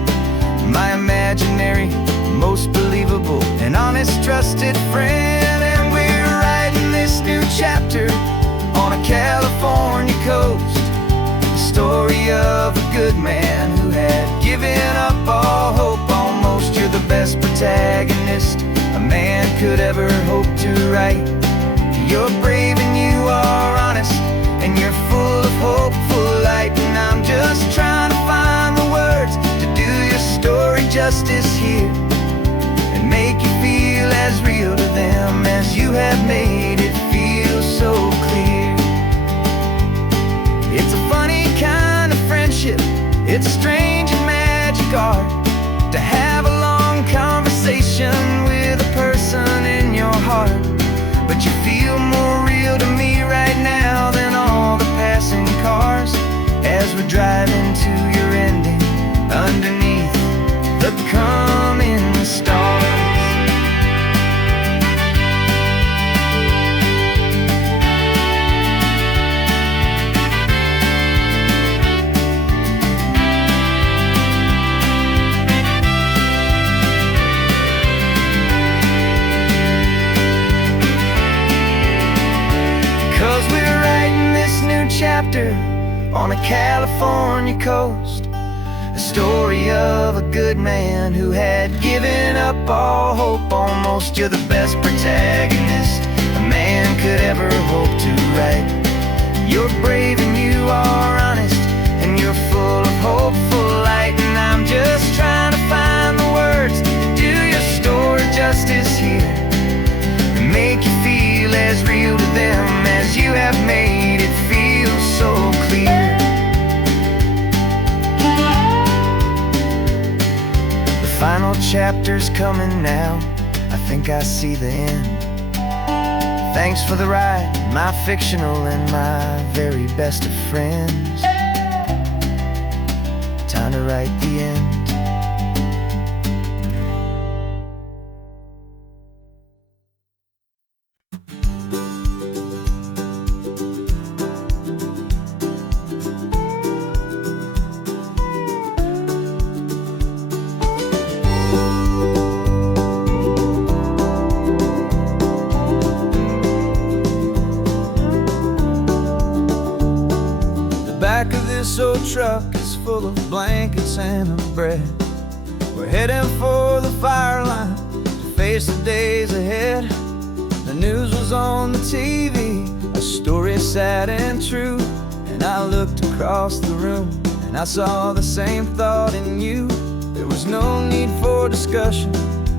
My imaginary, most believable and honest trusted friend. And we're writing this new chapter on a California coast, the story of a good man who had given up all hope almost. You're the best protagonist a man could ever hope to write. You're brave and you are honest, and you're full of hopeful light. And I'm just trying to find the words to do your story justice here, and make you feel as real to them as you have made it feel so clear. It's a funny kind of friendship, it's strange and magic art to have a long conversation with a person in your heart. But you feel more real to me right now than all the passing cars, as we're driving to your ending underneath the coming stars. 'Cause we're writing this new chapter on a California coast, a story of a good man who had given up all hope almost. You're the best protagonist a man could ever hope to write. You're brave and you are honest, and you're full of hopeful light. And I'm just trying to find the words to do your story justice here, and make you feel as real to them as you have made it feel so clear. The final chapter's coming now, I think I see the end. Thanks for the ride, my fictional and my very best of friends. Time to write the end. Back of this old truck is full of blankets and of bread. We're heading for the fire line to face the days ahead. The news was on the TV, a story sad and true. And I looked across the room and I saw the same thought in you. There was no need for discussion,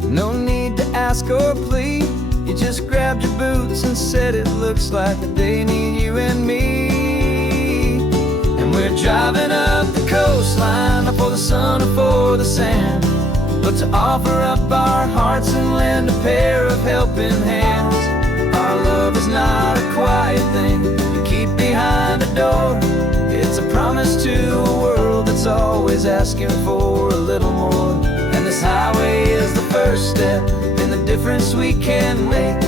no need to ask or plead. You just grabbed your boots and said it looks like that they need you and me. And we're driving up the coastline, not for the sun or for the sand, but to offer up our hearts and lend a pair of helping hands. Our love is not a quiet thing to keep behind a door. It's a promise to a world that's always asking for a little more. And this highway is the first step in the difference we can make,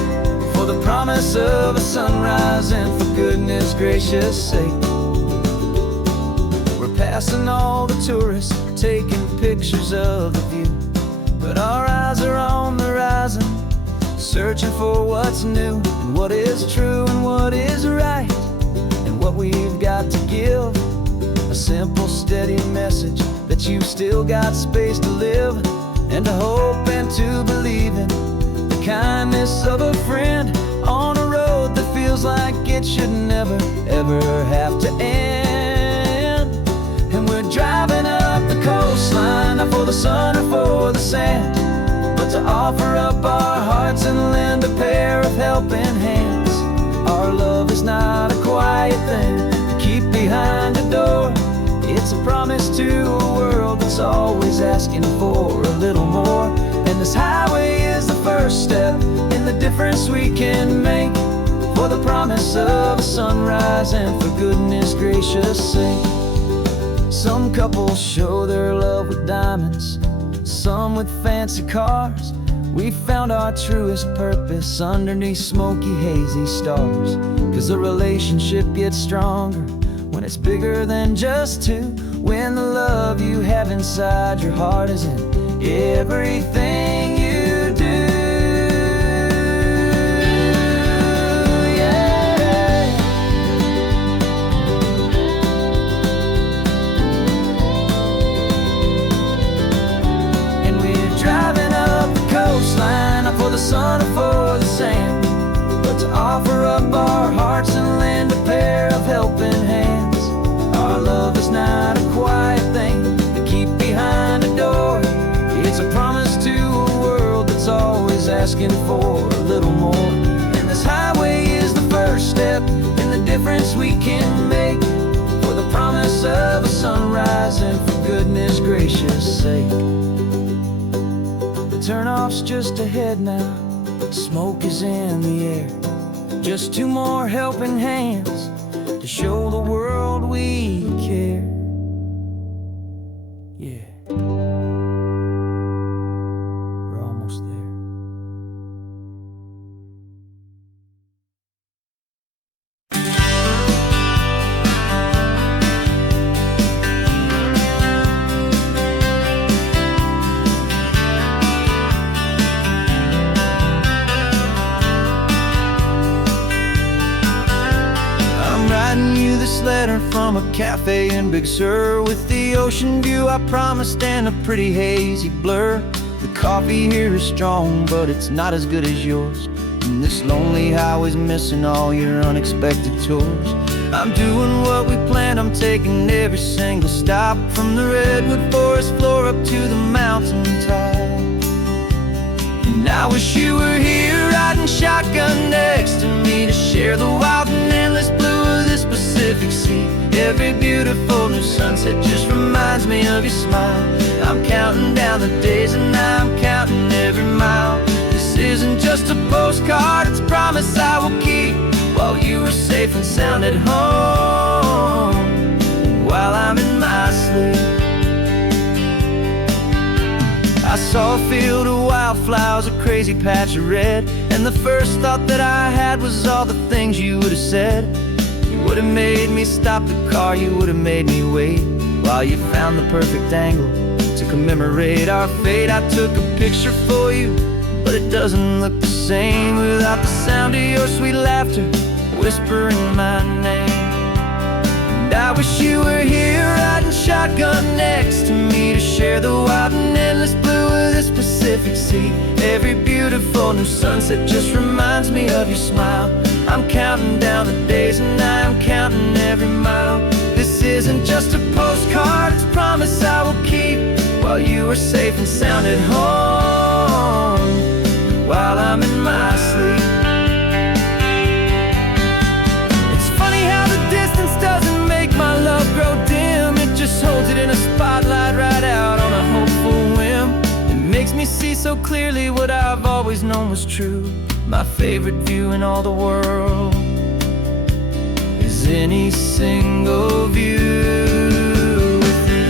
for the promise of a sunrise and for goodness gracious sake. We're passing all the tourists, taking pictures of the view, but our eyes are on the horizon, searching for what's new, and what is true and what is right, and what we've got to give. A simple, steady message that you've still got space to live, and to hope and to believe in the kindness of a friend on a road that feels like it should never, ever have to end. And we're driving up the coastline, not for the sun or for the sand, but to offer up our hearts and lend a pair of helping hands. Our love is not a quiet thing to keep behind a door. It's a promise to a world that's always asking for a little more. And this highway is the first step in the difference we can make, for the promise of a sunrise and for goodness gracious sake. Some couples show their love with diamonds, some with fancy cars. We found our truest purpose underneath smoky, hazy stars. 'Cause a relationship gets stronger when it's bigger than just two, when the love you have inside your heart is in everything you do. Yeah. And we're driving up the coastline, not for the sun or for the sand, but to offer up our hearts and lend a pair of helping hands. Our love is not a quiet thing to keep behind a door. It's a promise to a world that's always asking for a little more. And this highway is the first step in the difference we can make, for the promise of a sunrise and for goodness gracious sake. The turnoff's just ahead now, smoke is in the air. Just two more helping hands to show the world we care. Yeah. We're almost there. This letter from a cafe in Big Sur, with the ocean view I promised and a pretty hazy blur. The coffee here is strong, but it's not as good as yours, and this lonely highway's missing all your unexpected tours. I'm doing what we planned, I'm taking every single stop, from the redwood forest floor up to the mountain top. And I wish you were here riding shotgun next to me, to share the wild and endless blue of this Pacific Sea. Every beautiful new sunset just reminds me of your smile. I'm counting down the days and I'm counting every mile. This isn't just a postcard, it's a promise I will keep, while you are safe and sound at home, while I'm in my sleep. I saw a field of wildflowers, a crazy patch of red, and the first thought that I had was all the things you would have said. You would have made me stop the car, you would have made me wait, while you found the perfect angle to commemorate our fate. I took a picture for you, but it doesn't look the same without the sound of your sweet laughter whispering my name. And I wish you were here riding shotgun next to me, to share the wild and endless blue of this Pacific Sea. Every beautiful new sunset just reminds me of your smile. I'm counting down the days and I'm counting every mile. This isn't just a postcard, it's a promise I will keep, while you were safe and sound at home while I'm in my sleep. It's funny how the distance doesn't make my love grow dim. It just holds it in a spotlight right out on a hopeful whim. It makes me see so clearly what I've always known was true. My favorite view in all the world is any single view with you.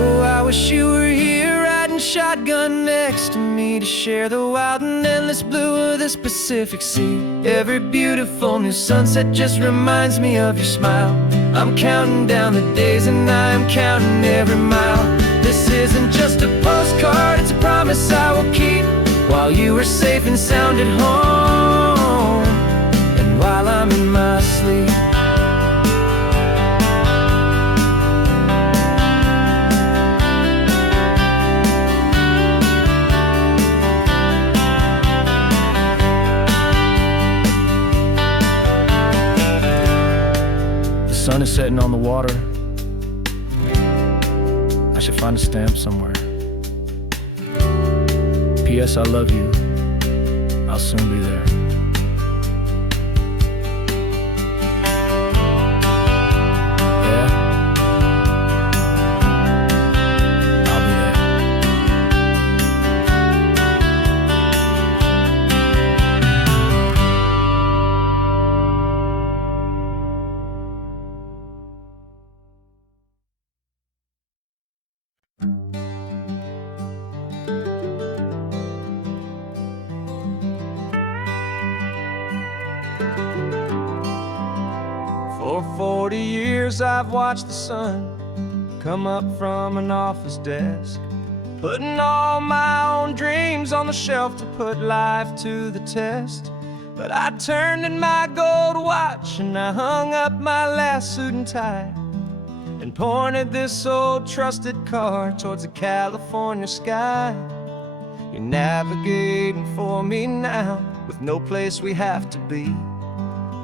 Oh, I wish you were here riding shotgun next to me to share the wild and endless blue of this Pacific Sea. Every beautiful new sunset just reminds me of your smile. I'm counting down the days and I am counting every mile. This isn't just a postcard, it's a promise I will keep. While you are safe and sound at home, and while I'm in my sleep. The sun is setting on the water. I should find a stamp somewhere. P.S. I love you. I'll soon be there. Yeah? I'll be there. For 40 years I've watched the sun come up from an office desk, putting all my own dreams on the shelf to put life to the test. But I turned in my gold watch and I hung up my last suit and tie and pointed this old trusted car towards the California sky. You're navigating for me now with no place we have to be.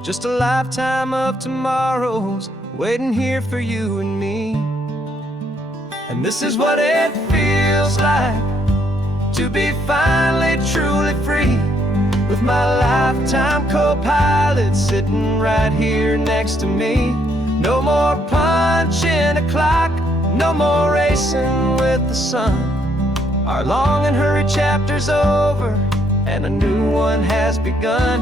Just a lifetime of tomorrows waiting here for you and me. And this is what it feels like to be finally truly free, with my lifetime co-pilot sitting right here next to me. No more punching a clock, no more racing with the sun. Our long and hurried chapter's over and a new one has begun.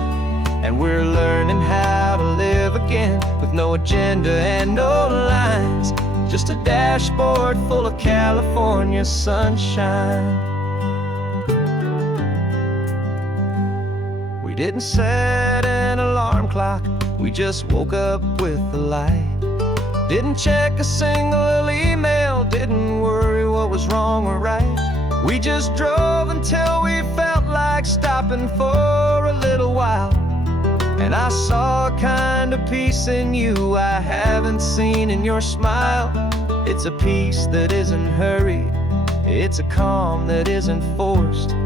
And we're learning how to live again with no agenda and no lines, just a dashboard full of California sunshine. We didn't set an alarm clock, we just woke up with the light. Didn't check a single email, didn't worry what was wrong or right. We just drove until we felt like stopping for a little while. And I saw a kind of peace in you I haven't seen in your smile. It's a peace that isn't hurried, it's a calm that isn't forced.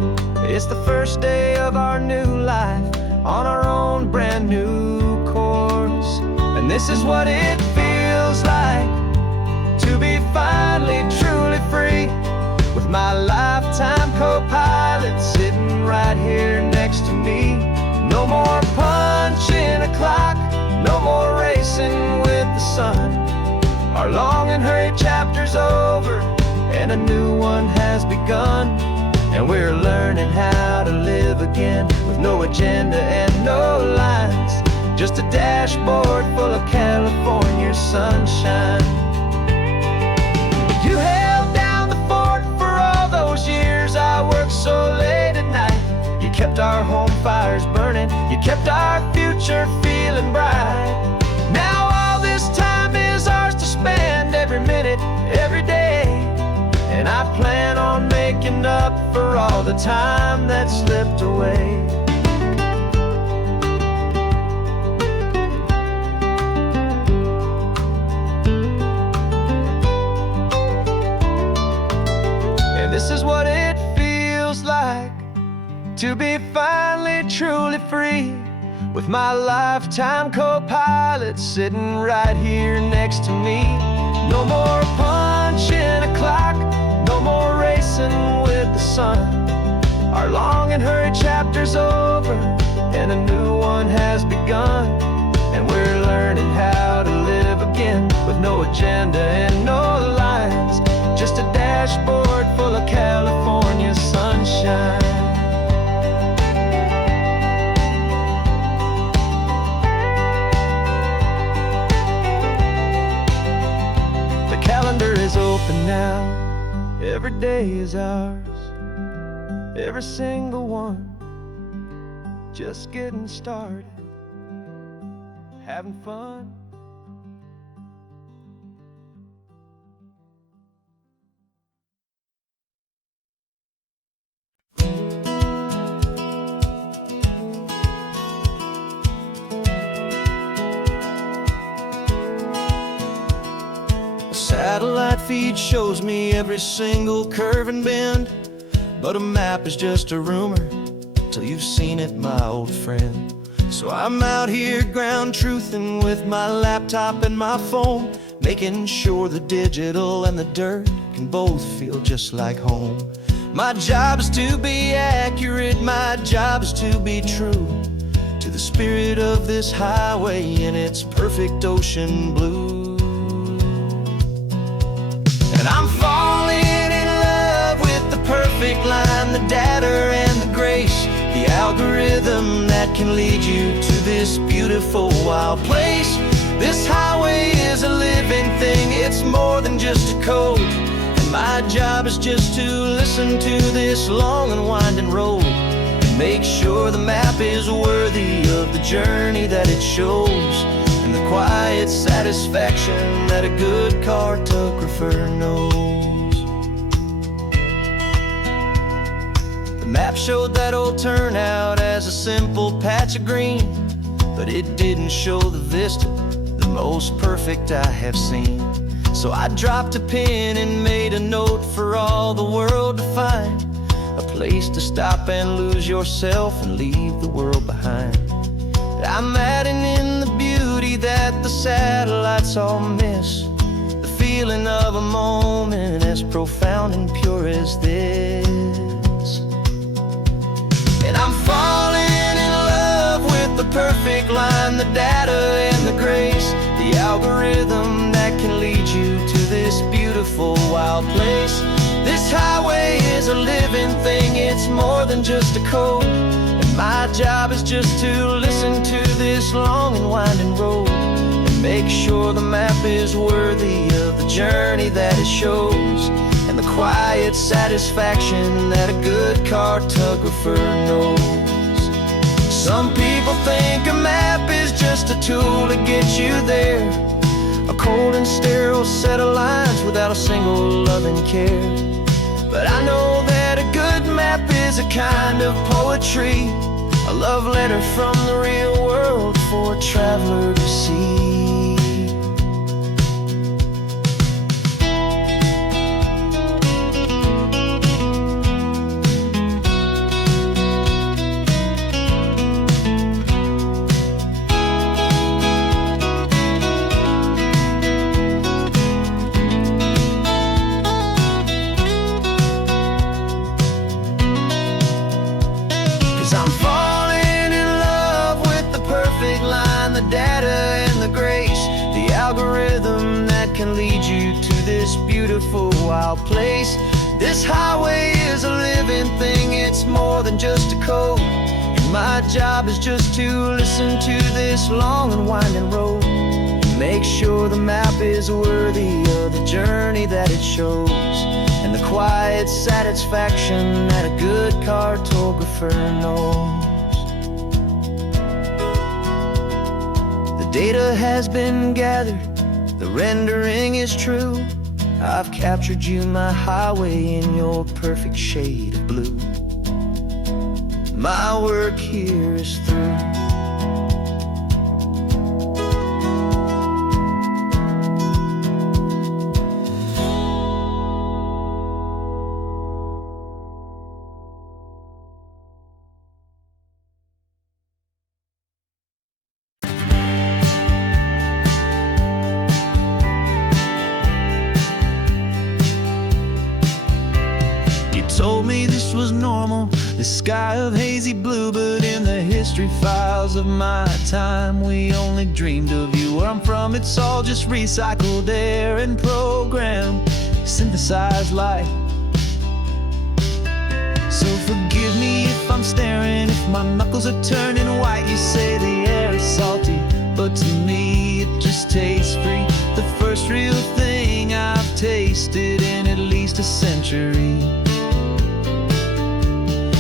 It's the first day of our new life on our own brand new course. And this is what it feels like to be finally truly free, with my lifetime co-pilot sitting right here next to me. No more punching a clock, no more racing with the sun. Our long and hurried chapter's over and a new one has begun. And we're learning how to live again with no agenda and no lines, just a dashboard full of California sunshine. You held down the fort for all those years I worked so late at night. You kept our home fires burning, you kept our future feeling bright. Now all this time is ours to spend, every minute, every day. And I plan on making up for all the time that slipped away. And this is what it feels feels like to be finally truly free, with my lifetime co-pilot sitting right here next to me. No more punching a clock, no more racing with the sun. Our long and hurried chapter's over, and a new one has begun. And we're learning how to live again, with no agenda and no lines, just a dashboard full of California sunshine. The calendar is open now, every day is ours, every single one, just getting started, having fun. Satellite feed shows me every single curve and bend, but a map is just a rumor till you've seen it, my old friend. So I'm out here ground truthing with my laptop and my phone, making sure the digital and the dirt can both feel just like home. My job is to be accurate, my job is to be true to the spirit of this highway in its perfect ocean blue. And I'm falling in love with the perfect line, the data and the grace, the algorithm that can lead you to this beautiful wild place. This highway is a living thing, it's more than just a code. And my job is just to listen to this long and winding road, and make sure the map is worthy of the journey that it shows, and the quiet satisfaction that a good cartographer knows. The map showed that old turnout as a simple patch of green, but it didn't show the vista, the most perfect I have seen. So I dropped a pin and made a note for all the world to find, a place to stop and lose yourself and leave the world behind. I'm adding in the beauty that the satellites all miss, the feeling of a moment as profound and pure as this. And I'm falling in love with the perfect line, the data and the grace, the algorithm that can lead you to this beautiful wild place. This highway is a living thing, it's more than just a code. And my job is just to listen to this long and winding road, and make sure the map is worthy of the journey that it shows, and the quiet satisfaction that a good cartographer knows. Some people think a map is just a tool to get you there, a cold and sterile set of lines without a single loving care. But I know that a good map is a kind of poetry, a love letter from the real world for a traveler to see. 'Cause I'm falling in love with the perfect line, the data and the grace, the algorithm that can lead you to this beautiful wild place. This highway is a living thing, it's more than just a code. And my job is just to listen to this long and winding road, and make sure the map is worthy of the journey that it shows, and the quiet satisfaction that a good cartographer knows. The data has been gathered, the rendering is true. I've captured you, my highway, in your perfect shade of blue. My work here is through. told me this was normal, this sky of hazy blue. But in the history files of my time, we only dreamed of you. Where I'm from, it's all just recycled air and programmed, synthesized light. So forgive me if I'm staring, if my knuckles are turning white. You say the air is salty, but to me it just tastes free. The first real thing I've tasted in at least a century.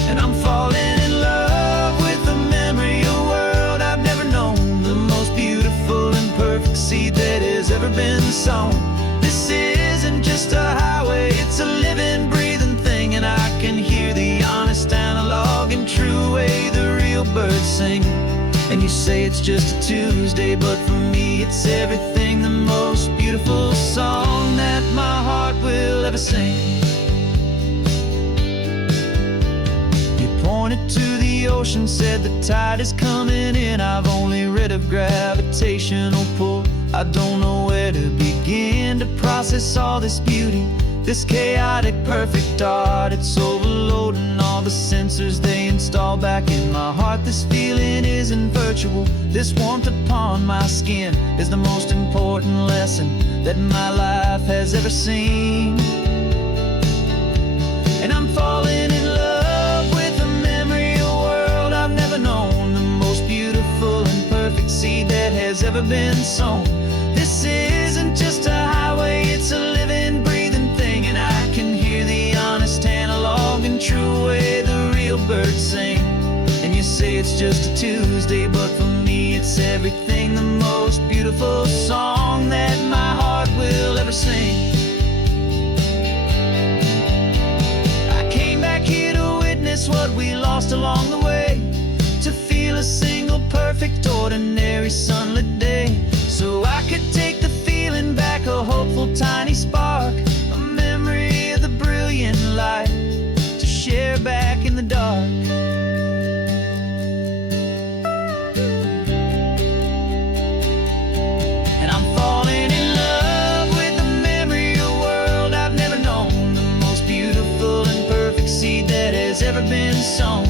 And I'm falling in love with the memory of a world I've never known, the most beautiful and perfect seed that has ever been sown. This isn't just a highway, it's a living, breathing thing. And I can hear the honest analog and true way the real birds sing. And you say it's just a Tuesday, but for me it's everything, the most beautiful song that my heart will ever sing. You pointed to the ocean, said the tide is coming in. I've only read of gravitational pull. I don't know where to begin to process all this beauty, this chaotic perfect art. It's overloading all the sensors they install back in my heart. This feeling isn't virtual, this warmth upon my skin is the most important lesson that my life has ever seen. And I'm falling in love with the memory of a world I've never known, the most beautiful and perfect seed that has ever been sown. This isn't just a highway, it's a living, breathing thing. And I can hear the honest analog and true way the real birds sing. And you say it's just a Tuesday, but for me it's everything, the most beautiful song that my heart will ever sing. I came back here to witness what we lost along the way, to feel a single perfect ordinary sunlit day, so I could take the feeling back, a hopeful tiny spark, a memory of the brilliant light to share back in the dark. And I'm falling in love with the memory of a world I've never known, the most beautiful and perfect seed that has ever been sown.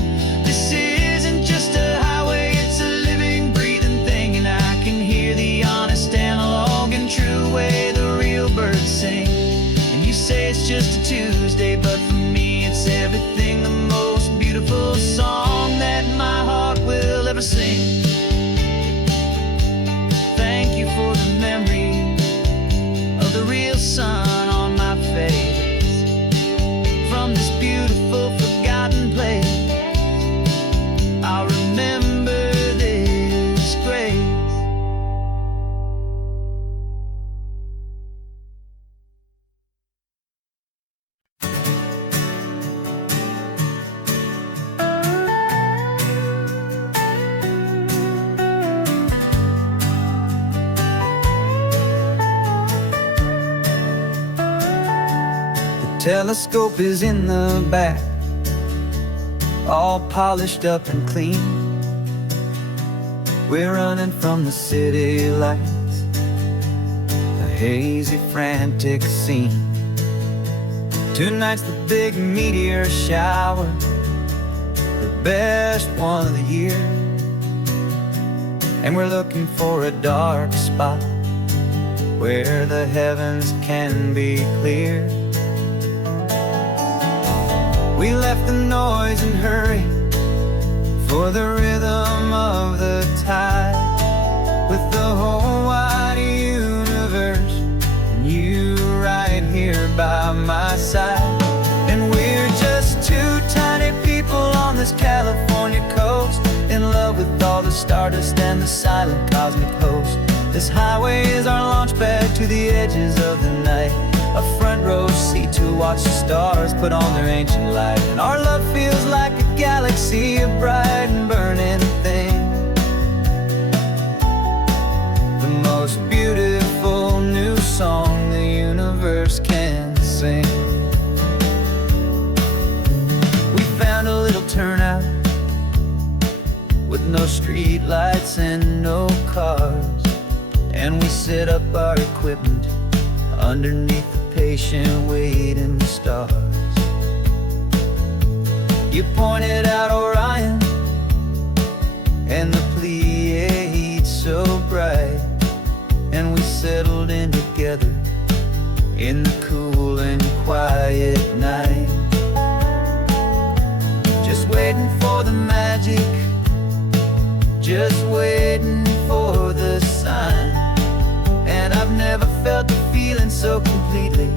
This isn't just a highway, it's a living, breathing thing. And I can hear the honest analog and true way the real birds sing. And you say it's just a Tuesday, but for me it's everything, the most beautiful song that my heart will ever sing. Thank you for the memory of the real sun on my face, from this beautiful forgotten place. I'll remember this grace. Telescope is in the back, all polished up and clean. We're running from the city lights, a hazy, frantic scene. Tonight's the big meteor shower, the best one of the year. And we're looking for a dark spot where the heavens can be clear. We left the noise and hurry for the rhythm of the tide, with the whole wide universe and you right here by my side. And we're just two tiny people on this California coast, in love with all the stardust and the silent cosmic host. This highway is our launch pad to the edges of the night, a front row seat to watch the stars put on their ancient light. And our love feels like a galaxy, a bright and burning thing, the most beautiful new song the universe can sing. We found a little turnout with no street lights and no cars, and we set up our equipment underneath the patient waiting stars. You pointed out Orion and the Pleiades so bright, and we settled in together in the cool and quiet night, just waiting for the magic, just waiting for the sign. And I've never felt the feeling so completely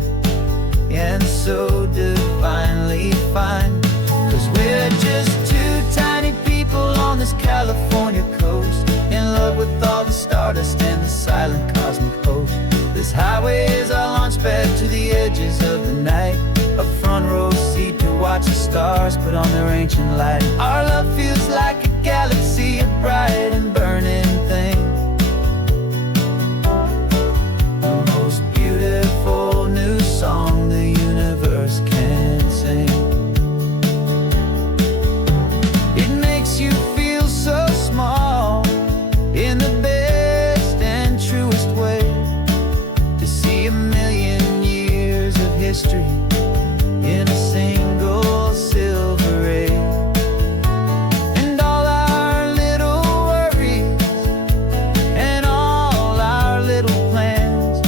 and so divinely fine. 'Cause we're just two tiny people on this California coast, in love with all the stardust and the silent cosmic host. This highway is our launch pad to the edges of the night, a front row seat to watch the stars put on their ancient light. Our love feels like a galaxy, a bright and burning thing, the most beautiful new song the universe can sing. It makes you feel so small in the best and truest way, to see a million years of history in a single silver ray. And all our little worries and all our little plans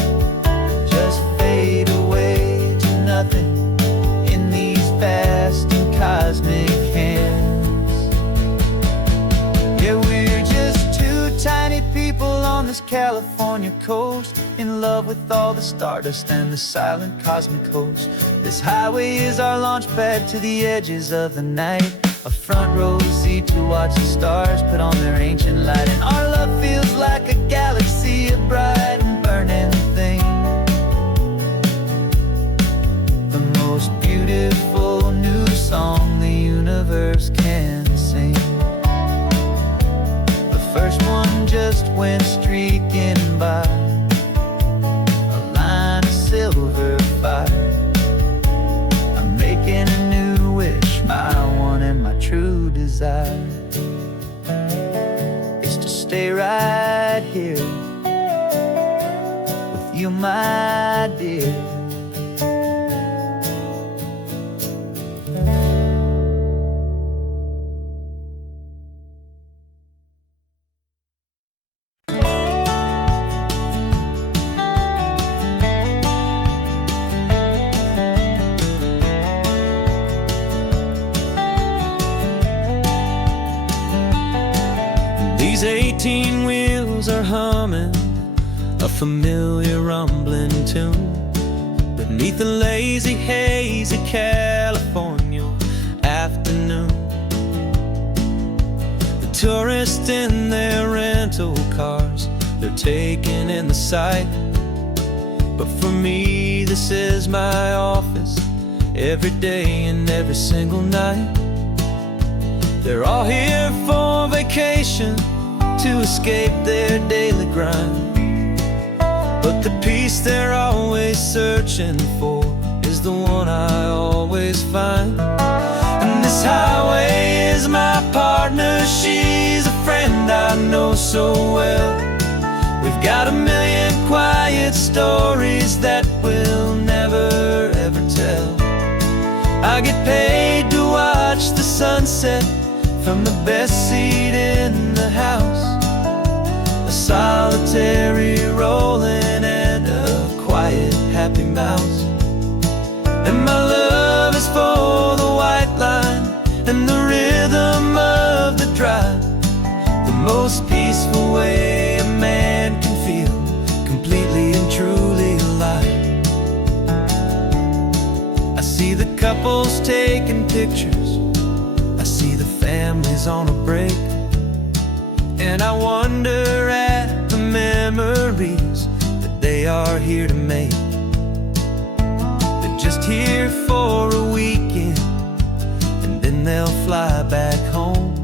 just fade away to nothing in these vast and cosmic hands. Yeah, we're just two tiny people on this California coast, in love with all the stardust and the silent cosmic host. This highway is our launch pad to the edges of the night, a front row seat to watch the stars put on their ancient light. And our love feels like a galaxy, a bright and burning thing, the most beautiful new song the universe can sing. The first one just went streaking by, a line of silver fire. I'm making a new wish, my one and my true desire is to stay right here with you, my dear. These 18 wheels are humming a familiar rumbling tune beneath the lazy, hazy California afternoon. The tourists in their rental cars, they're taking in the sight. But for me, this is my office, every day and every single night. They're all here for vacation, to escape their daily grind. But the peace they're always searching for is the one I always find. And this highway is my partner, she's a friend I know so well. We've got a million quiet stories that we'll never ever tell. I get paid to watch the sunset from the best seat in the house, a solitary rolling and a quiet happy mouse. And my love is for the white line and the rhythm of the drive, the most peaceful way a man can feel completely and truly alive. I see the couples taking pictures, I see the families on a break, and I wonder at the memories that they are here to make. They're just here for a weekend, and then they'll fly back home,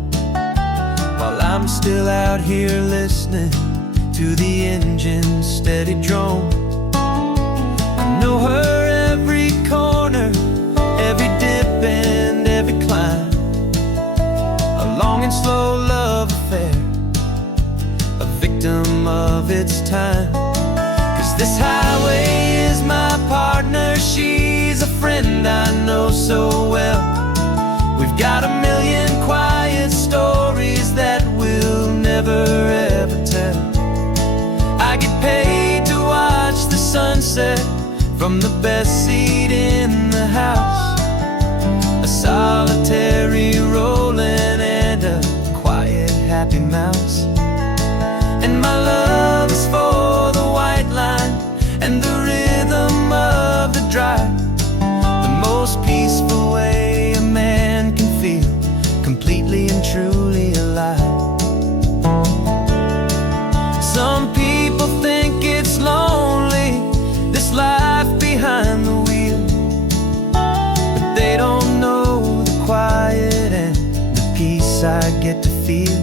while I'm still out here listening to the engine's steady drone. I know her every corner, every dip and every climb, a long and slow love affair, a victim of its time. 'Cause this highway is my partner, she's a friend I know so well. We've got a million quiet stories that we'll never ever tell. I get paid to watch the sunset from the best seat in the house. A solitary rolling and a quiet happy mouse. And my love is for the white line and the rhythm of the drive. The most peaceful way a man can feel completely and truly alive. Some people think it's lonely, this life behind the wheel, but they don't know the quiet and the peace I get to feel.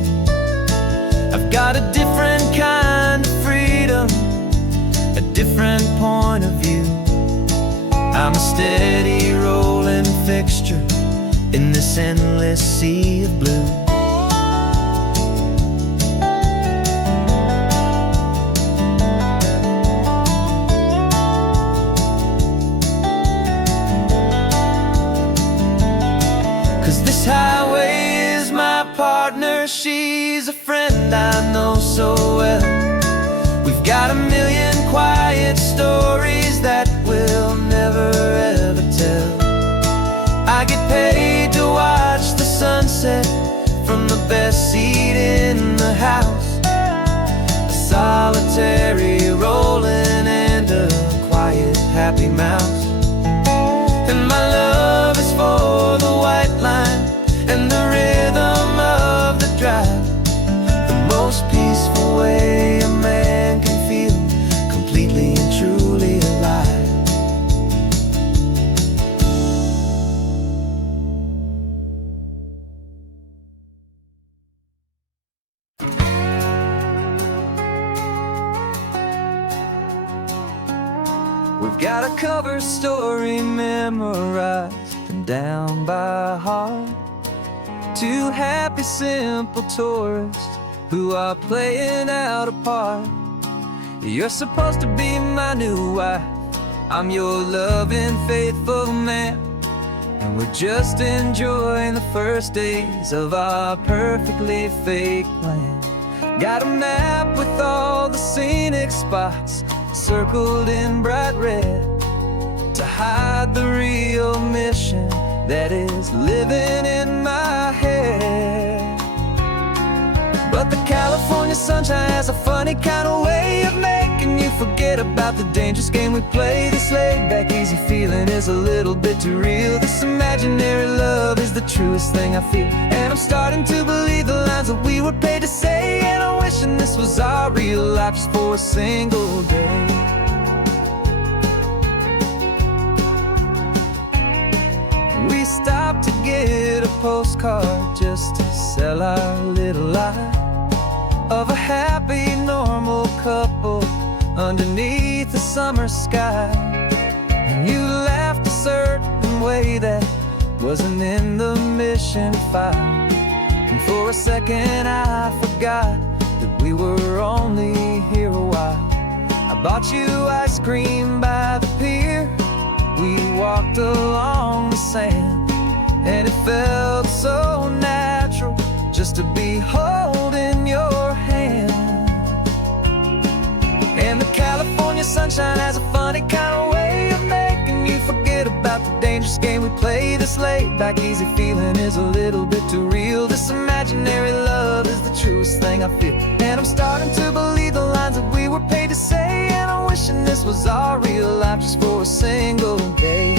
I've got a different kind of freedom, a different point of view. I'm a steady rolling fixture in this endless sea of blue. This highway is my partner, she's a friend I know so well. We've got a million quiet stories that we'll never ever tell. I get paid to watch the sunset from the best seat in the house. A solitary rolling and a quiet happy mouse. And my love is for the white line and the rhythm of the drive. The most peaceful way a man can feel completely and truly alive. We've got a cover story memorized and down by heart. Two happy, simple tourists who are playing out a part. You're supposed to be my new wife, I'm your loving, faithful man, and we're just enjoying the first days of our perfectly fake plan. Got a map with all the scenic spots circled in bright red to hide the real mission that is living in my head. But the California sunshine has a funny kind of way of making you forget about the dangerous game we play. This laid-back, easy feeling is a little bit too real. This imaginary love is the truest thing I feel, and I'm starting to believe the lines that we were paid to say. And I'm wishing this was our real life just for a single day. We stopped to get a postcard just to sell our little lie of a happy, normal couple underneath the summer sky. And you laughed a certain way that wasn't in the mission file, and for a second I forgot that we were only here a while. I bought you ice cream by the pier, we walked along the sand, and it felt so natural just to be holding your hand. And the California sunshine has a funny kind of way of making you forget about the dangerous game we play. This laid-back, easy feeling is a little bit too real. This imaginary love is the truest thing I feel, and I'm starting to believe the lines that we were paid to say. And I'm wishing this was our real life just for a single day.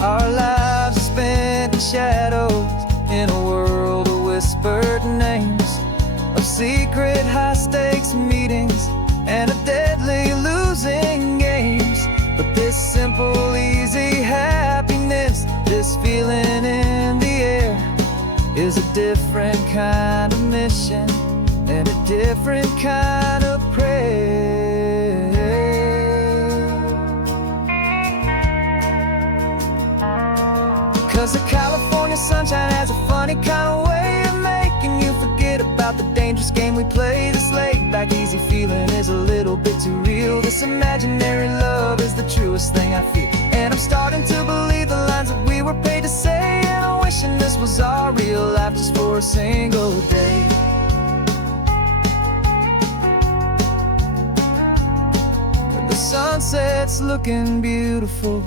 Our lives are spent in shadows in a world of whispered names, of secret high-stakes meetings and of deadly losing games. But this simple, easy happiness, this feeling in the air, is a different kind of mission and a different kind of prayer. 'Cause the California sunshine has a funny kind of way of making you forget about the dangerous game we play. This laid-back, easy feeling is a little bit too real. This imaginary love is the truest thing I feel, and I'm starting to believe the lines that we were paid to say. our real life just for a single day. When the sunset's looking beautiful,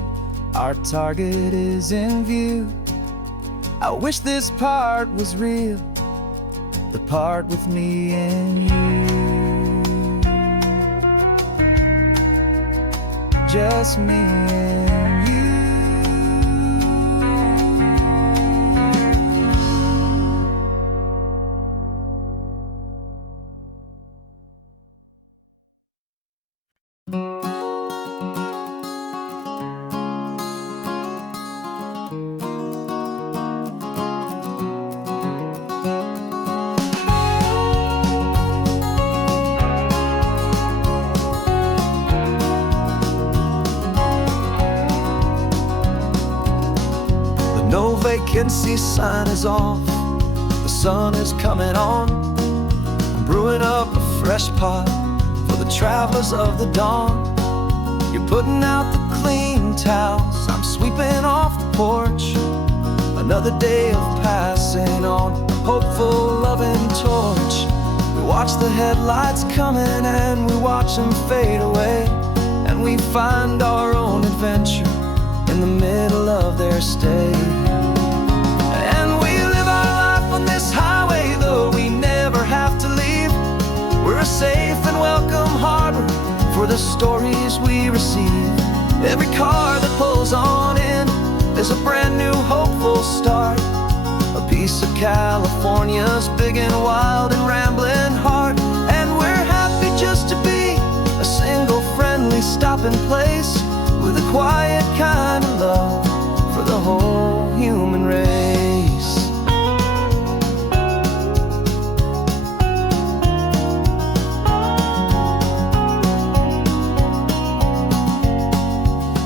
our target is in view. I wish this part was real, the part with me and you. Just me and you. No vacancy sign is off, the sun is coming on. I'm brewing up a fresh pot for the travelers of the dawn. You're putting out the clean towels, I'm sweeping off the porch. Another day of passing on a hopeful, loving torch. We watch the headlights coming and we watch them fade away, and we find our own adventure in the middle of their stay. And we live our life on this highway, though we never have to leave. We're a safe and welcome harbor for the stories we receive. Every car that pulls on in is a brand new hopeful start, a piece of California's big and wild and rambling heart. And we're happy just to be a single friendly stopping place, with a quiet kind of love for the whole human race.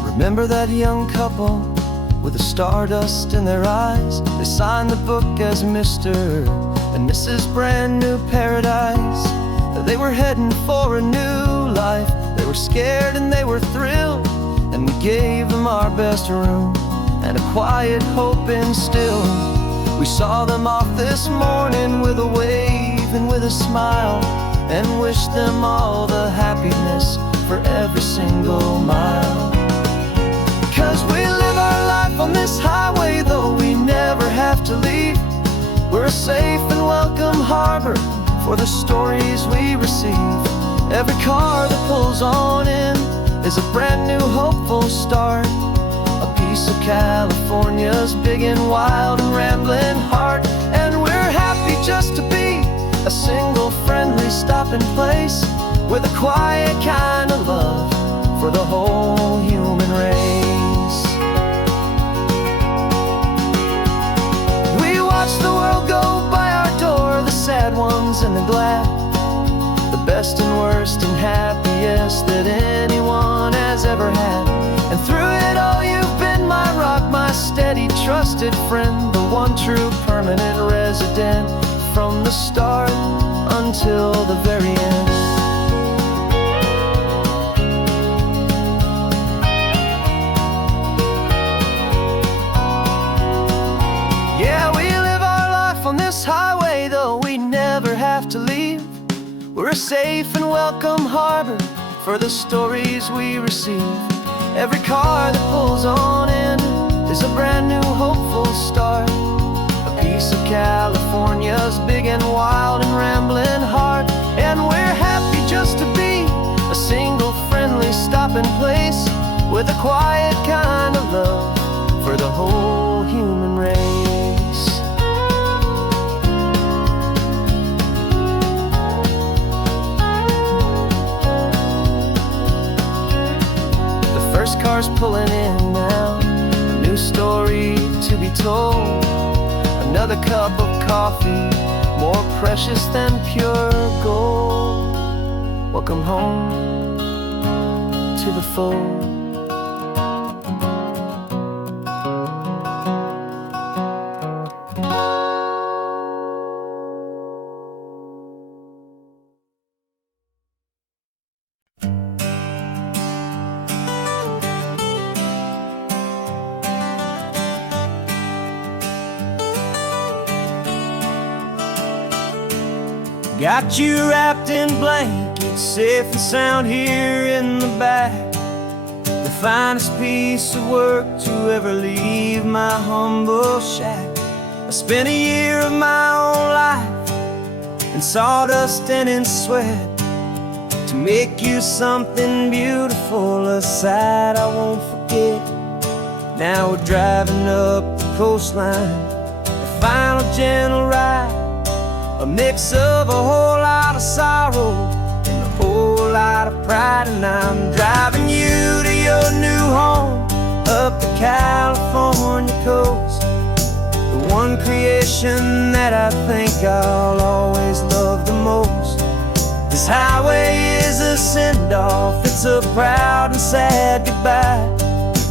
Remember that young couple with the stardust in their eyes? They signed the book as Mr. and Mrs. Brand New Paradise. They were heading for a new life. They were scared and they were thrilled, and we gave them our best room and a quiet hope instilled. We saw them off this morning with a wave and with a smile, and wished them all the happiness for every single mile. 'Cause we live our life on this highway, though we never have to leave. We're a safe and welcome harbor for the stories we receive. Every car that pulls on in is a brand new hopeful start, a piece of California's big and wild and rambling heart. And we're happy just to be a single friendly stopping place, with a quiet kind of love for the whole human race. We watch the world go by our door, the sad ones and the glad, the best and worst and happiest that anyone has ever had. And through it all you've been my rock, my steady trusted friend, the one true permanent resident, from the start until the very end. Yeah, we live our life on this highway, though we never have to leave. We're a safe and welcome harbor for the stories we receive. Every car that pulls on in is a brand new hopeful start, a piece of California's big and wild and rambling heart. And we're happy just to be a single friendly stopping place, with a quiet kind of love for the whole human race. First car's pulling in now, a new story to be told. Another cup of coffee, more precious than pure gold. Welcome home to the fold. Got you wrapped in blankets, safe and sound here in the back. The finest piece of work to ever leave my humble shack. I spent a year of my own life in sawdust and in sweat to make you something beautiful, a sight I won't forget. Now we're driving up the coastline, a final gentle ride, a mix of a whole lot of sorrow and a whole lot of pride. And I'm driving you to your new home up the California coast, the one creation that I think I'll always love the most. This highway is a send-off, it's a proud and sad goodbye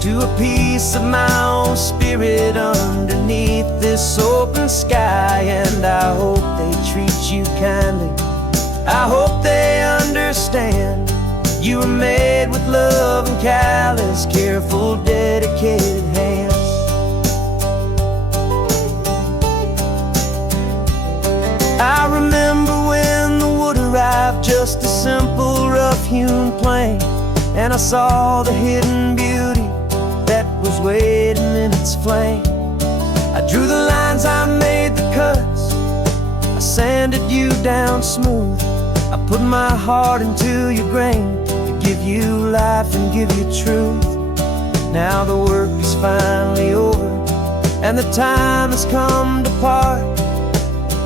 to a piece of my own spirit underneath this open sky. And I hope they treat you kindly, I hope they understand. You were made with love and callous, careful, dedicated hands. I remember when the wood arrived, just a simple rough-hewn plank, and I saw the hidden beauty that was waiting in its flame. I drew the lines, I made the cuts, I sanded you down smooth. I put my heart into your grain to give you life and give you truth. Now the work is finally over and the time has come to part,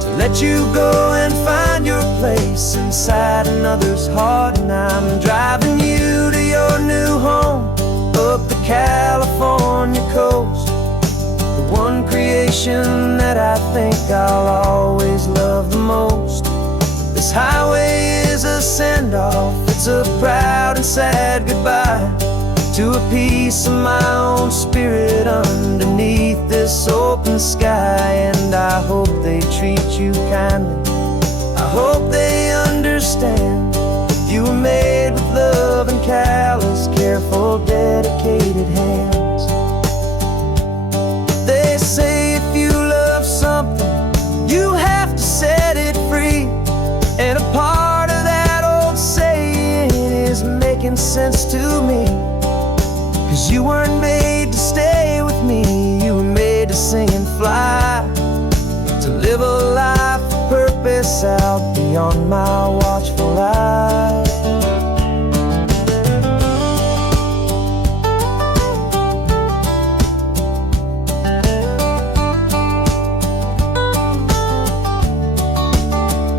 to let you go and find your place inside another's heart. And I'm driving you to your new home up the California coast, the one creation that I think I'll always love the most. This highway is a send-off, it's a proud and sad goodbye to a piece of my own spirit underneath this open sky. And I hope they treat you kindly, I hope they understand. You were made with love and callous, careful, dedicated hands. They say if you love something, you have to set it free. And a part of that old saying is making sense to me. 'Cause you weren't made to stay with me, you were made to sing and fly, to live a life of purpose out beyond my watchful eye.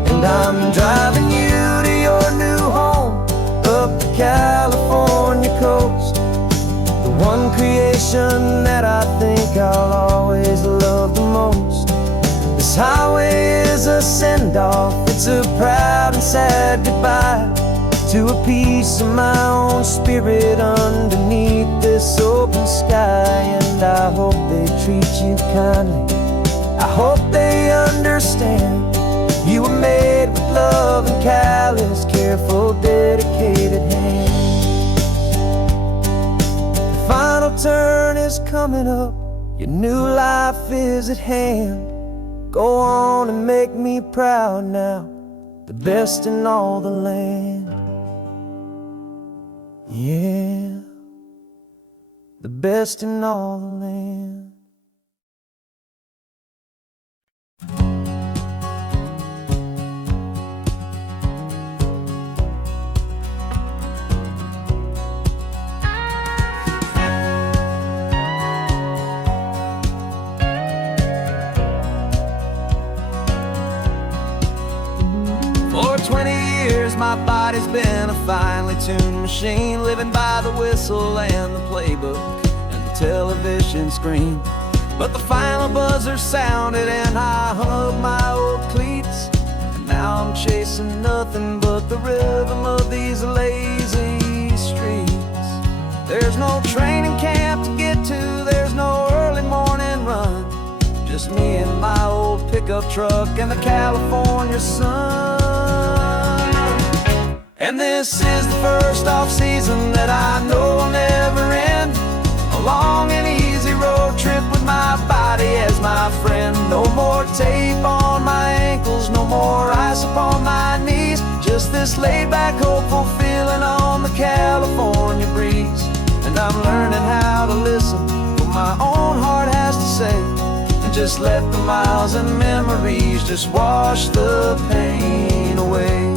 And I'm driving you to your new home up the California coast, the one creation that I think I'll always love the most. This highway is a send-off, it's a proud and sad goodbye to a piece of my own spirit underneath this open sky. And I hope they treat you kindly, I hope they understand. You were made with love and callous, careful, dedicated hands. The final turn is coming up, your new life is at hand. Go on and make me proud now, the best in all the land. Yeah, the best in all the land. For 20 years my body's been a finely tuned machine, living by the whistle and the playbook and the television screen. But the final buzzer sounded and I hung up my old cleats, and now I'm chasing nothing but the rhythm of these lazy streets. There's no training camp to get to, there's no early morning run, just me and my old pickup truck and the California sun. And this is the first off-season that I know will never end, a long and easy road trip with my body body as my friend. No more tape on my ankles, no more ice upon my knees. Just this laid back, hopeful feeling on the California breeze. And I'm learning how to listen to what my own heart has to say, and just let the miles and memories just wash the pain away.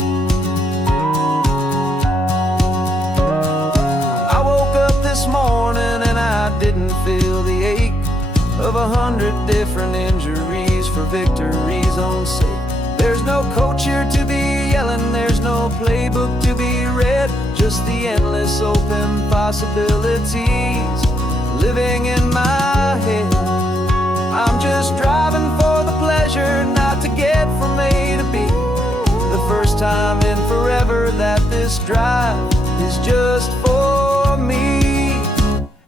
I woke up this morning and I didn't feel the ache of 100 different injuries for victory's own sake. There's no coach here to be yelling, there's no playbook to be read, just the endless open possibilities living in my head. I'm just driving for the pleasure, not to get from A to B. The first time in forever that this drive is just for me.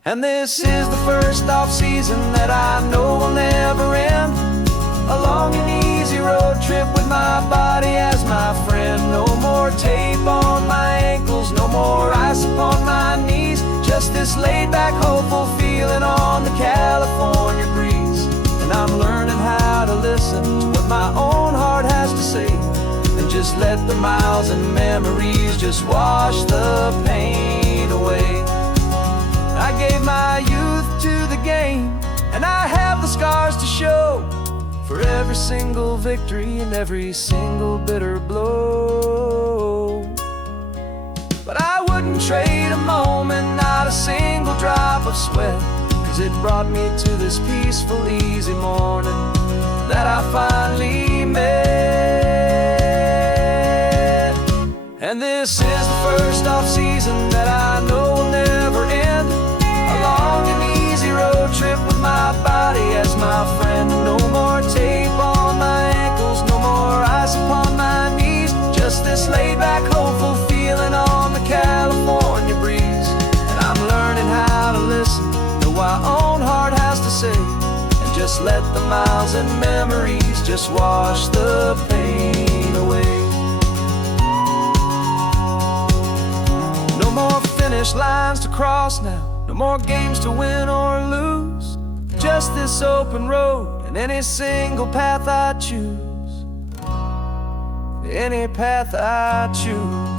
And this is the first off-season that I know will never end. A long and easy road trip with my body as my friend. No more tape on my ankles, no more ice upon my knees. Just this laid-back, hopeful feeling on the California breeze. And I'm learning how to listen to what my own heart has to say, and just let the miles and memories just wash the pain away. I gave my youth to the game, and I have the scars to show for every single victory and every single bitter blow. But I wouldn't trade a moment, not a single drop of sweat, 'cause it brought me to this peaceful, easy morning that I finally met. And this is the first off-season that I know will never end. A long and easy road trip with my body as my friend. No more tape on my ankles, no more ice upon my knees. Just this laid-back, hopeful feeling on the California breeze. And I'm learning how to listen to what my own heart has to say, and just let the miles and memories just wash the pain away. No more finish lines to cross now, no more games to win or lose. Just this open road and any single path I choose. Any path I choose.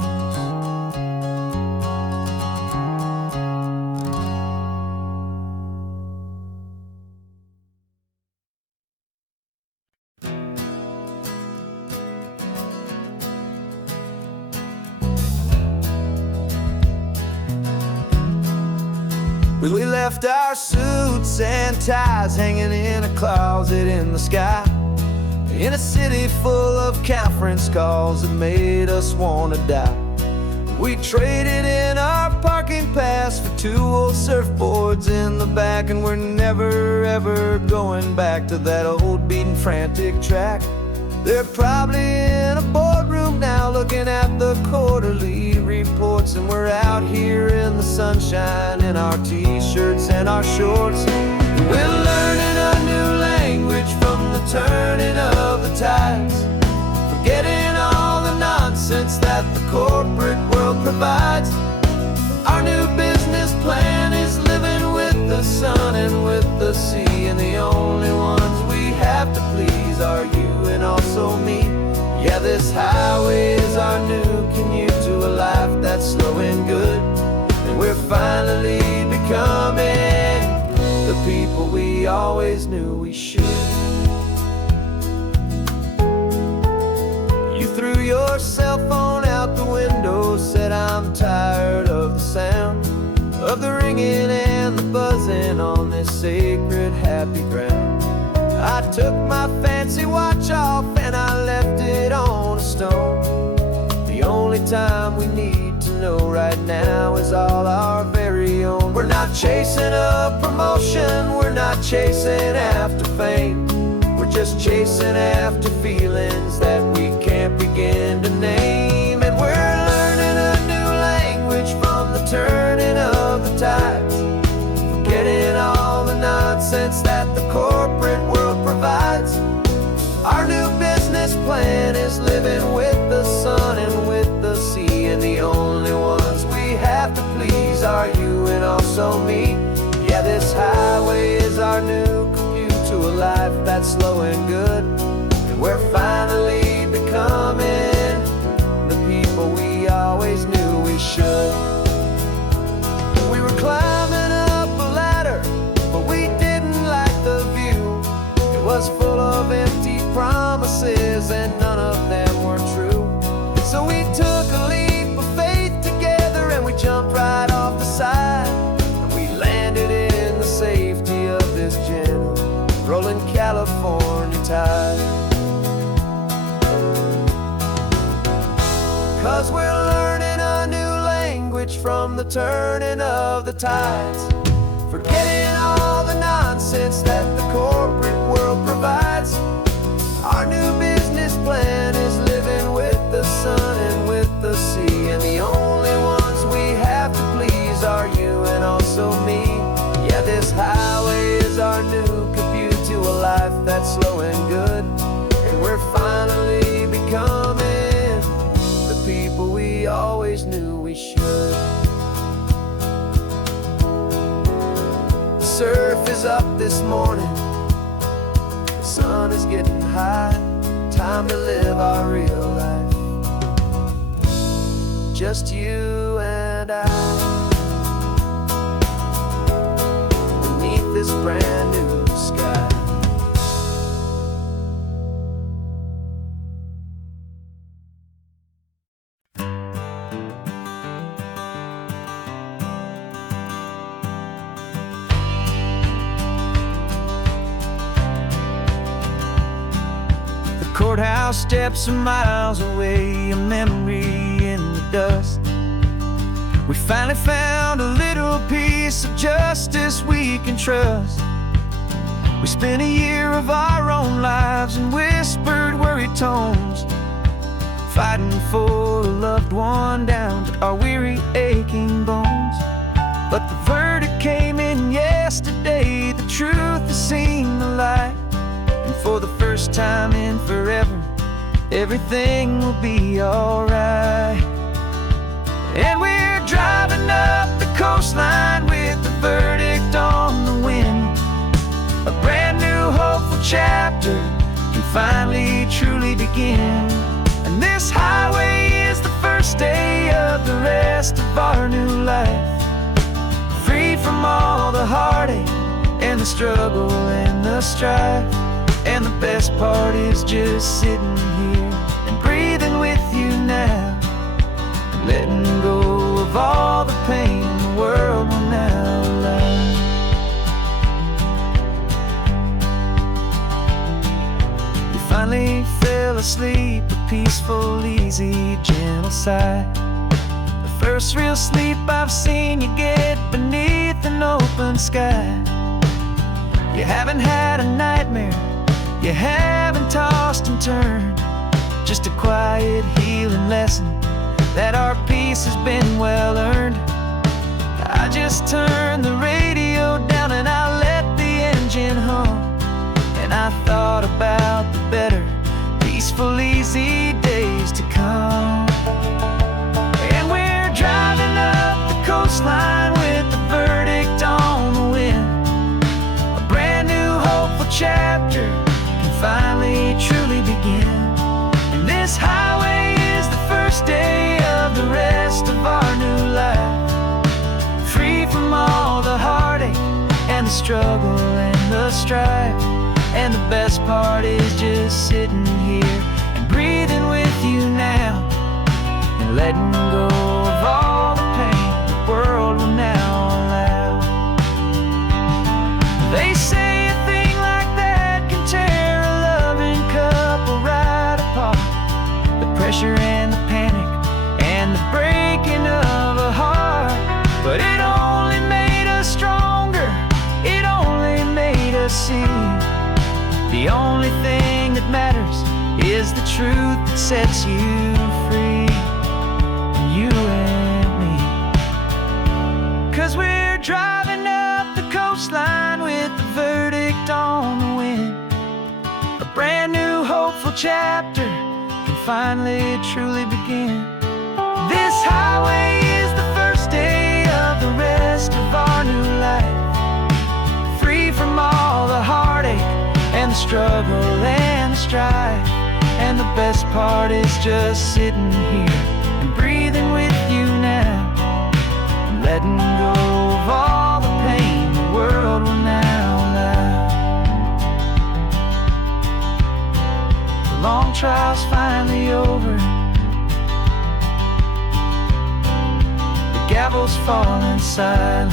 We left our suits and ties hanging in a closet in the sky, in a city full of conference calls that made us wanna die. We traded in our parking pass for 2 old surfboards in the back, and we're never ever going back to that old beaten frantic track. They're probably in a boardroom now looking at the quarterly reports, and we're out here in the sunshine in our t-shirts and our shorts. We're learning a new language from the turning of the tides, forgetting all the nonsense that the corporate world provides. Our new business plan is living with the sun and with the sea, and the only ones we have to please are you and also me. Yeah, this highway is our new commute to a life that's slow and good, and we're finally becoming the people we always knew we should. You threw your cell phone out the window, said I'm tired of the sound of the ringing and the buzzing on this sacred happy ground. I took my fancy watch off and I left it on a stone. The only time we need to know right now is all our very own. We're not chasing a promotion, we're not chasing after fame. We're just chasing after feelings that we can't begin to name. And we're learning a new language from the turning of the tides, forgetting all the nonsense that the corporate world provides. Our new business plan is living with the sun and with the sea, and the only ones we have to please are you and also me. Yeah, this highway is our new commute to a that's slow and good. And we're finally becoming the people we always knew we should. We were climbing up a ladder, but we didn't like the view. It was full of empty promises and none of them were true. So we took a leap of faith together and we jumped right off the side. And we landed in the safety of this gentle rolling California tide. 'Cause we're learning a new language from the turning of the tides, forgetting all the nonsense that the corporate world provides. Our new business plan is living with the sun and with the sea, and the only ones we have to please are you and also me. Yeah, this highway is our new commute to a life that's slow and good. And we're finally becoming the people we always knew we should. The surf is up this morning, the sun is getting high. Time to live our real life, just you and I, beneath this brand new sky. Courthouse steps are miles away, a memory in the dust. We finally found a little piece of justice we can trust. We spent a year of our own lives in whispered, worried tones, fighting for a loved one down to our weary, aching bones. But the verdict came in yesterday, the truth has seen the light. And for the first time in forever, everything will be alright. And we're driving up the coastline with the verdict on the wind. A brand new hopeful chapter can finally truly begin. And this highway is the first day of the rest of our new life, free from all the heartache and the struggle and the strife. And the best part is just sitting here and breathing with you now, and letting go of all the pain the world will now allow. You finally fell asleep, a peaceful, easy, gentle sigh. The first real sleep I've seen you get beneath an open sky. You haven't had a nightmare, you haven't tossed and turned, just a quiet healing lesson that our peace has been well earned. I just turned the radio down and I let the engine hum, and I thought about the better, peaceful, easy days to come. And we're driving up the coastline with the verdict on the wind. A brand new hopeful chapter finally truly begin. And this highway is the first day of the rest of our new life, free from all the heartache and the struggle and the strife. And the best part is just sitting here and breathing with you now, and letting go of all the pain the world will now allow. They say a thing like that can tear a loving couple right apart. The pressure and the panic and the breaking of a heart. But it only made us stronger, it only made us see the only thing that matters is the truth that sets you free, you and me. 'Cause we're driving up the coastline with the verdict on the wind. A brand new hopeful chapter can finally truly begin. This highway is the first day of the rest of our new life, free from all the heartache and the the struggle and the strife. And the best part is just sitting here and breathing with you now, letting go of all the pain the world will now allow. The long trial's finally over, the gavel's falling silent.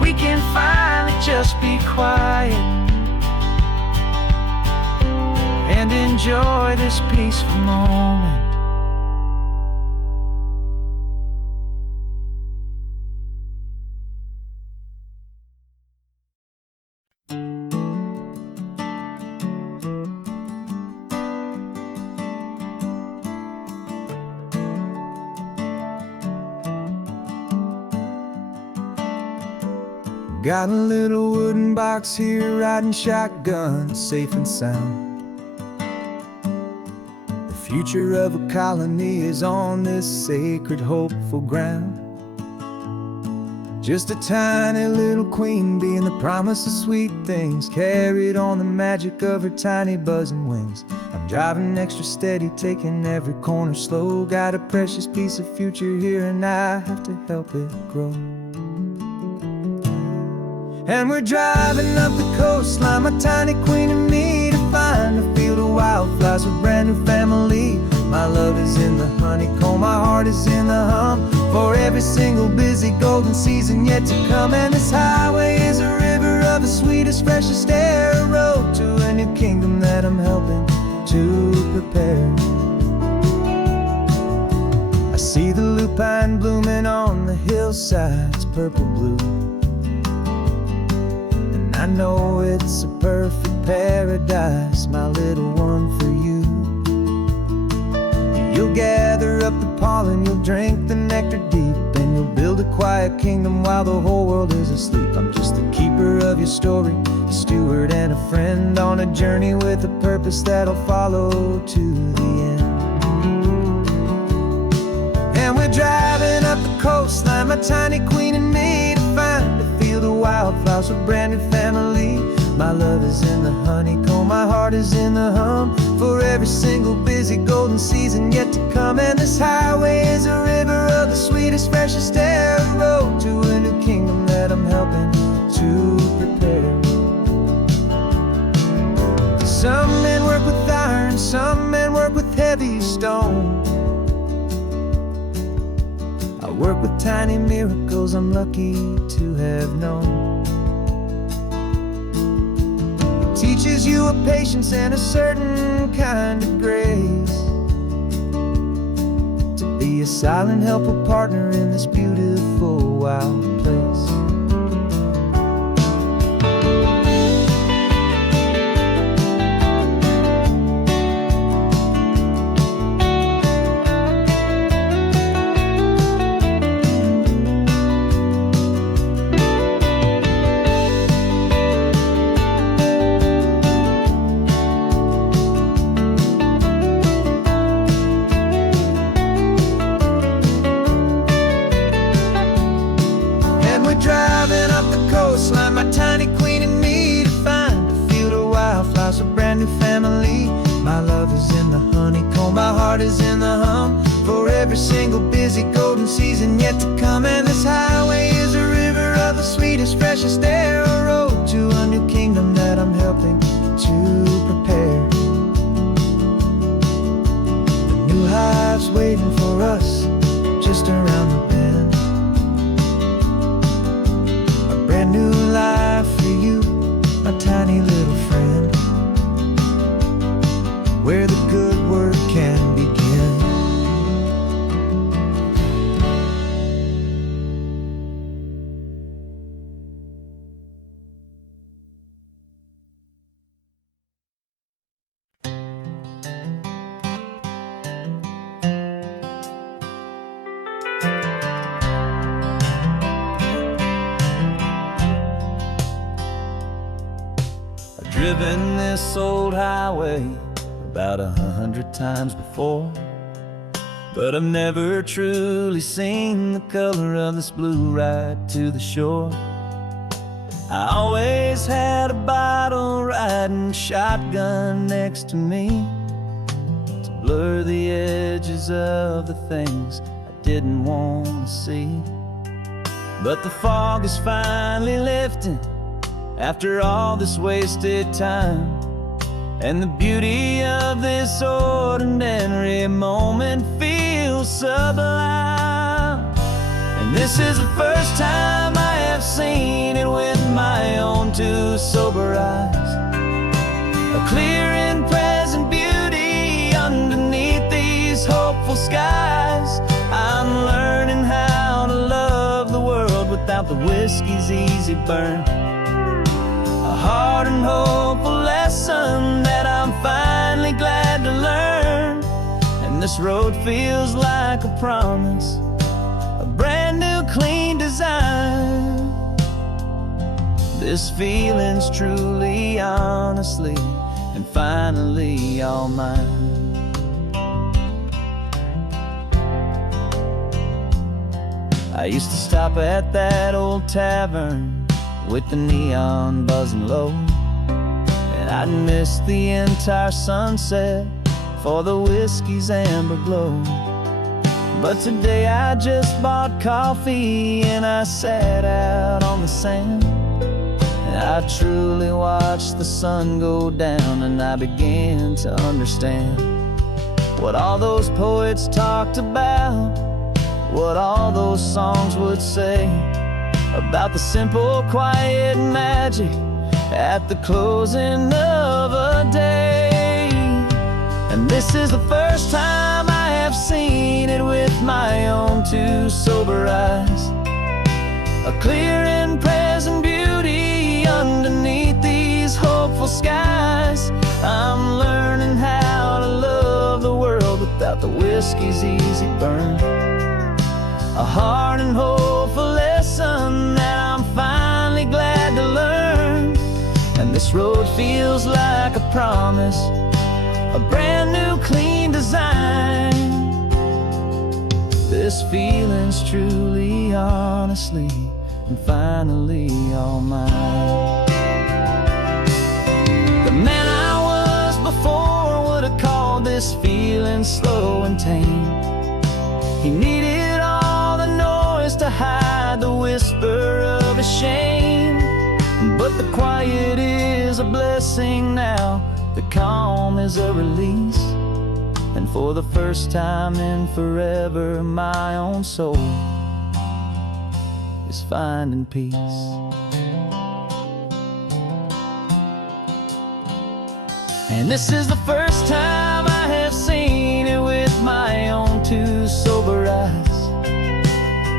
We can finally just be quiet and enjoy this peaceful moment. Got a little wooden box here, riding shotgun, safe and sound. The future of a colony is on this sacred, hopeful ground. Just a tiny little queen bee and the promise of sweet things, carried on the magic of her tiny buzzing wings. I'm driving extra steady, taking every corner slow. Got a precious piece of future here and I have to help it grow. And we're driving up the coastline, my tiny queen and me, to find a field of wildflowers, a brand new family. My love is in the honeycomb, my heart is in the hum, for every single busy golden season yet to come. And this highway is a river of the sweetest, freshest air, a road to a new kingdom that I'm helping to prepare. I see the lupine blooming on the hillsides, purple blue. I know it's a perfect paradise, my little one, for you. You'll gather up the pollen, you'll drink the nectar deep, and you'll build a quiet kingdom while the whole world is asleep. I'm just the keeper of your story, a steward and a friend, on a journey with a purpose that'll follow to the end. And we're driving up the coastline, my tiny queen and me, to find a field of wildflowers, a brand new family. My love is in the honeycomb, my heart is in the hum, for every single busy golden season yet to come. And this highway is a river of the sweetest, freshest air, a road to a new kingdom that I'm helping to prepare. Some men work with iron, some men work with heavy stone. I work with tiny miracles I'm lucky to have known. It teaches you a patience and a certain kind of grace, to be a silent, helpful partner in this beautiful, wild place. Driving up the coastline, my tiny queen and me, to find a field of wildflowers, a brand new family. My love is in the honeycomb, my heart is in the hum, for every single busy golden season yet to come. And this highway is a river of the sweetest, freshest air, a road to a new kingdom that I'm helping to prepare. The new hive's waiting for us just around the bend. New life for you, my tiny little friend, where the good work can begin. Driven this old highway about 100 times before, but I've never truly seen the color of this blue right to the shore. I always always had a bottle riding shotgun next to me to blur the edges of the things I didn't want to see. But the fog is finally lifting after all this wasted time, and the beauty of this ordinary moment feels sublime. And this is the first time I have seen it with my own two sober eyes, a clear and present beauty underneath these hopeful skies. I'm learning how to love the world without the whiskey's easy burn, a hard and hopeful lesson that I'm finally glad to learn. And this road feels like a promise, a brand new clean design. This feeling's truly, honestly, and finally all mine. I used to stop at that old tavern with the neon buzzing low, and I'd miss the entire sunset for the whiskey's amber glow. But today I just bought coffee and I sat out on the sand, and I truly watched the sun go down, and I began to understand what all those poets talked about, what all those songs would say about the simple, quiet magic at the closing of a day. And this is the first time I have seen it with my own two sober eyes, a clear and present beauty underneath these hopeful skies. I'm learning how to love the world without the whiskey's easy burn, a hard and hopeful lesson that I'm finally glad to learn. And this road feels like a promise, a brand new clean design. This feeling's truly, honestly, and finally all mine. The man I was before would have called this feeling slow and tame. He needed all the noise to hide the whisper of his shame. But the quiet is a blessing now, the calm is a release, and for the first time in forever my own soul is finding peace. And this is the first time I have seen it with my own two sober eyes,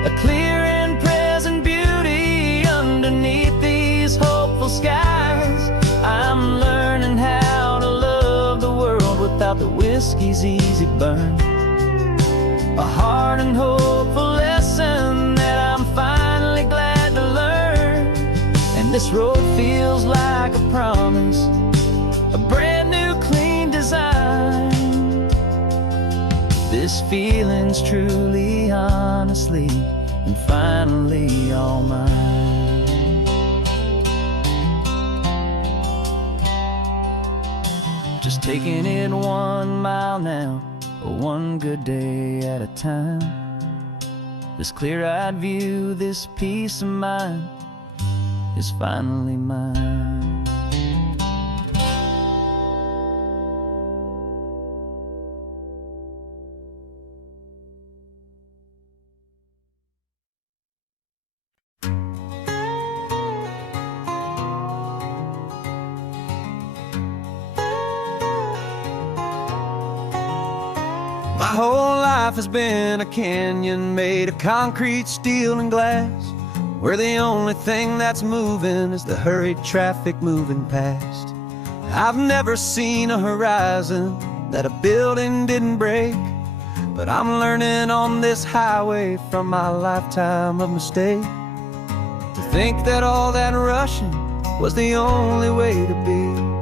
a clear and present beauty underneath these hopeful skies. I'm learning how to love the world without the whiskey's easy burn, a hard and hopeful lesson that I'm finally glad to learn. And this road feels like a promise, a brand new clean design. This feeling's truly, honestly, and finally all mine. Just taking it 1 mile now, one good day at a time. This clear-eyed view, this peace of mind is finally mine. My whole life has been a canyon made of concrete, steel, and glass, where the only thing that's moving is the hurried traffic moving past. I've never seen a horizon that a building didn't break, but I'm learning on this highway from my lifetime of mistake to think that all that rushing was the only way to be.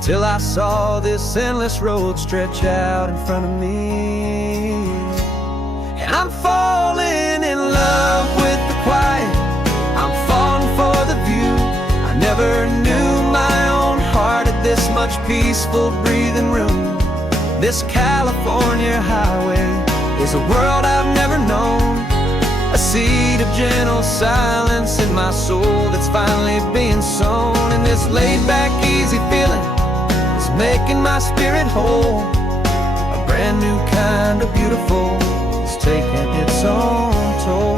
Till I saw this endless road stretch out in front of me, and I'm falling in love with the quiet, I'm falling for the view. I never much peaceful breathing room. This California highway is a world I've never known. A seed of gentle silence in my soul that's finally being sown. And this laid-back, easy feeling is making my spirit whole. A brand new kind of beautiful is taking its own toll.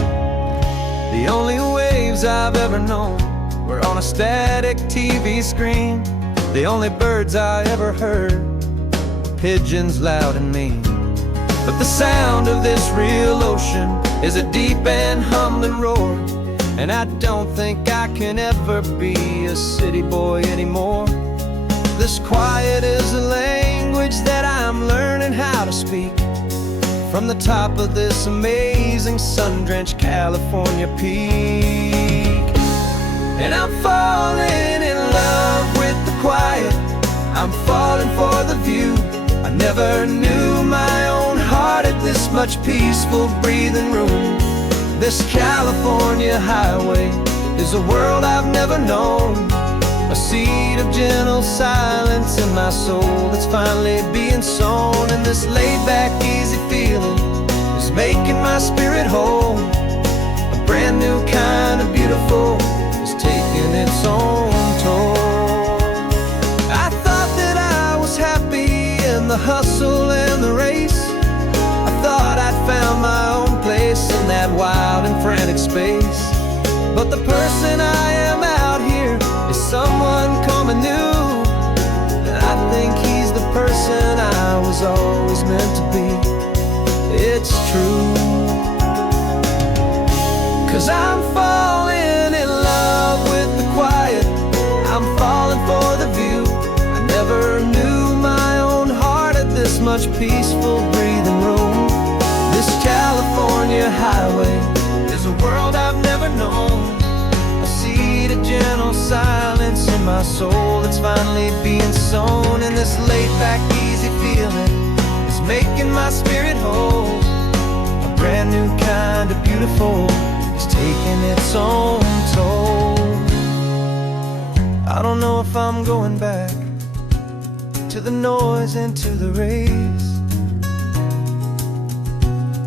The only waves I've ever known were on a static TV screen. The only birds I ever heard were pigeons loud and mean. But the sound of this real ocean is a deep and humbling roar. And I don't think I can ever be a city boy anymore. This quiet is a language that I'm learning how to speak from the top of this amazing sun-drenched California peak. And I'm falling in love with the quiet, I'm falling for the view. I never knew my own heart had this much peaceful breathing room. This California highway is a world I've never known. A seed of gentle silence in my soul that's finally being sown. And this laid-back, easy feeling is making my spirit whole. A brand new kind of beautiful is taking its own toll. I thought that I was happy in the hustle and the race. I thought I'd found my own place in that wild and frantic space. But the person I am out here is someone coming new. And I think he's the person I was always meant to be. It's true. 'Cause I'm falling in love with the quiet, I'm falling for the view. I never knew my own heart had this much peaceful breathing room. This California highway is a world I've never known. A seed of gentle silence in my soul that's finally being sown. And this laid-back, easy feeling is making my spirit whole. A brand new kind of beautiful is taking its own toll. I don't know if I'm going back to the noise and to the race.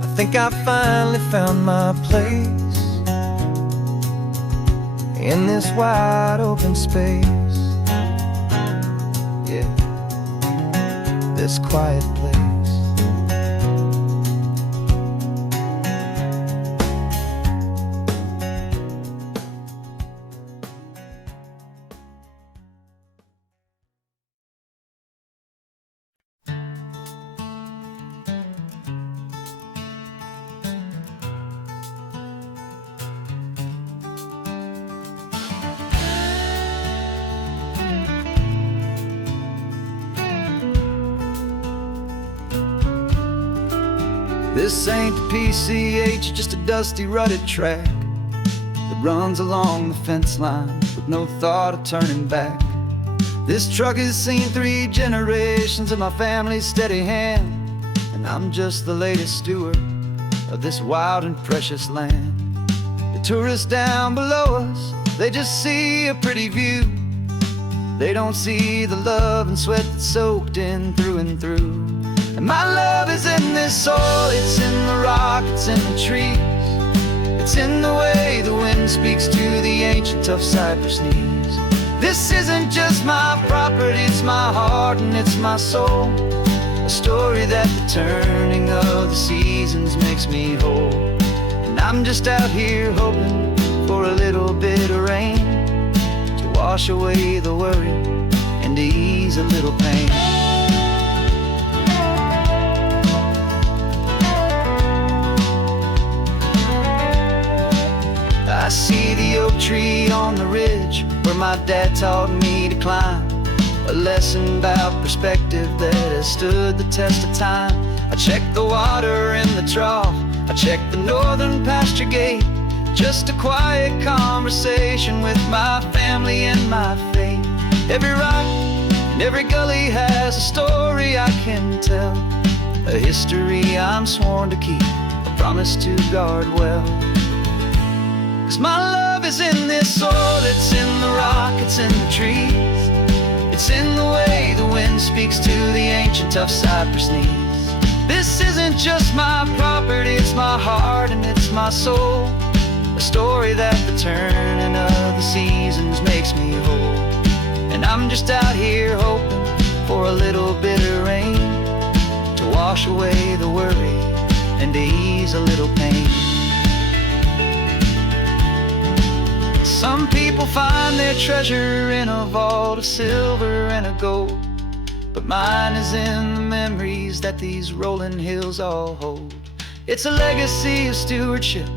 I think I finally found my place in this wide open space. Yeah, this quiet place. This ain't the PCH, just a dusty, rutted track that runs along the fence line with no thought of turning back. This truck has seen 3 generations of my family's steady hand, and I'm just the latest steward of this wild and precious land. The tourists down below us, they just see a pretty view. They don't see the love and sweat that's soaked in through and through. And my love is in this soil, it's in the rock, it's in the trees. It's in the way the wind speaks to the ancient tough cypress knees. This isn't just my property, it's my heart and it's my soul. A story that the turning of the seasons makes me whole. And I'm just out here hoping for a little bit of rain to wash away the worry and to ease a little pain. I see the oak tree on the ridge where my dad taught me to climb. A lesson about perspective that has stood the test of time. I check the water in the trough, I check the northern pasture gate. Just a quiet conversation with my family and my faith. Every rock and every gully has a story I can tell. A history I'm sworn to keep, a promise to guard well. 'Cause my love is in this soil, it's in the rock, it's in the trees. It's in the way the speaks to the ancient tough cypress knees. This isn't just my property, it's my heart and it's my soul. A story that the turning of the seasons makes me whole. And I'm just out here hoping for a little bit of rain to wash away the worry and to ease a little pain. Some people find their treasure in a vault of silver and a gold, but mine is in the memories that these rolling hills all hold. It's a legacy of stewardship,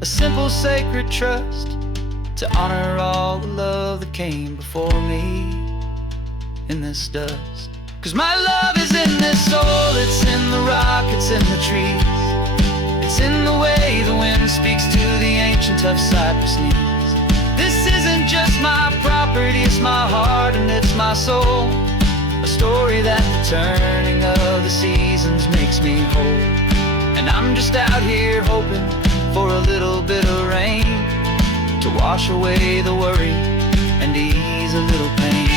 a simple sacred trust, to honor all the love that came before me in this dust. 'Cause my love is in this soul, it's in the rock, it's in the trees. It's in the way the wind speaks to the ancient tough cypress knees. This isn't just my property, it's my heart and it's my soul. A story that the turning of the seasons makes me whole. And I'm just out here hoping for a little bit of rain to wash away the worry and ease a little pain.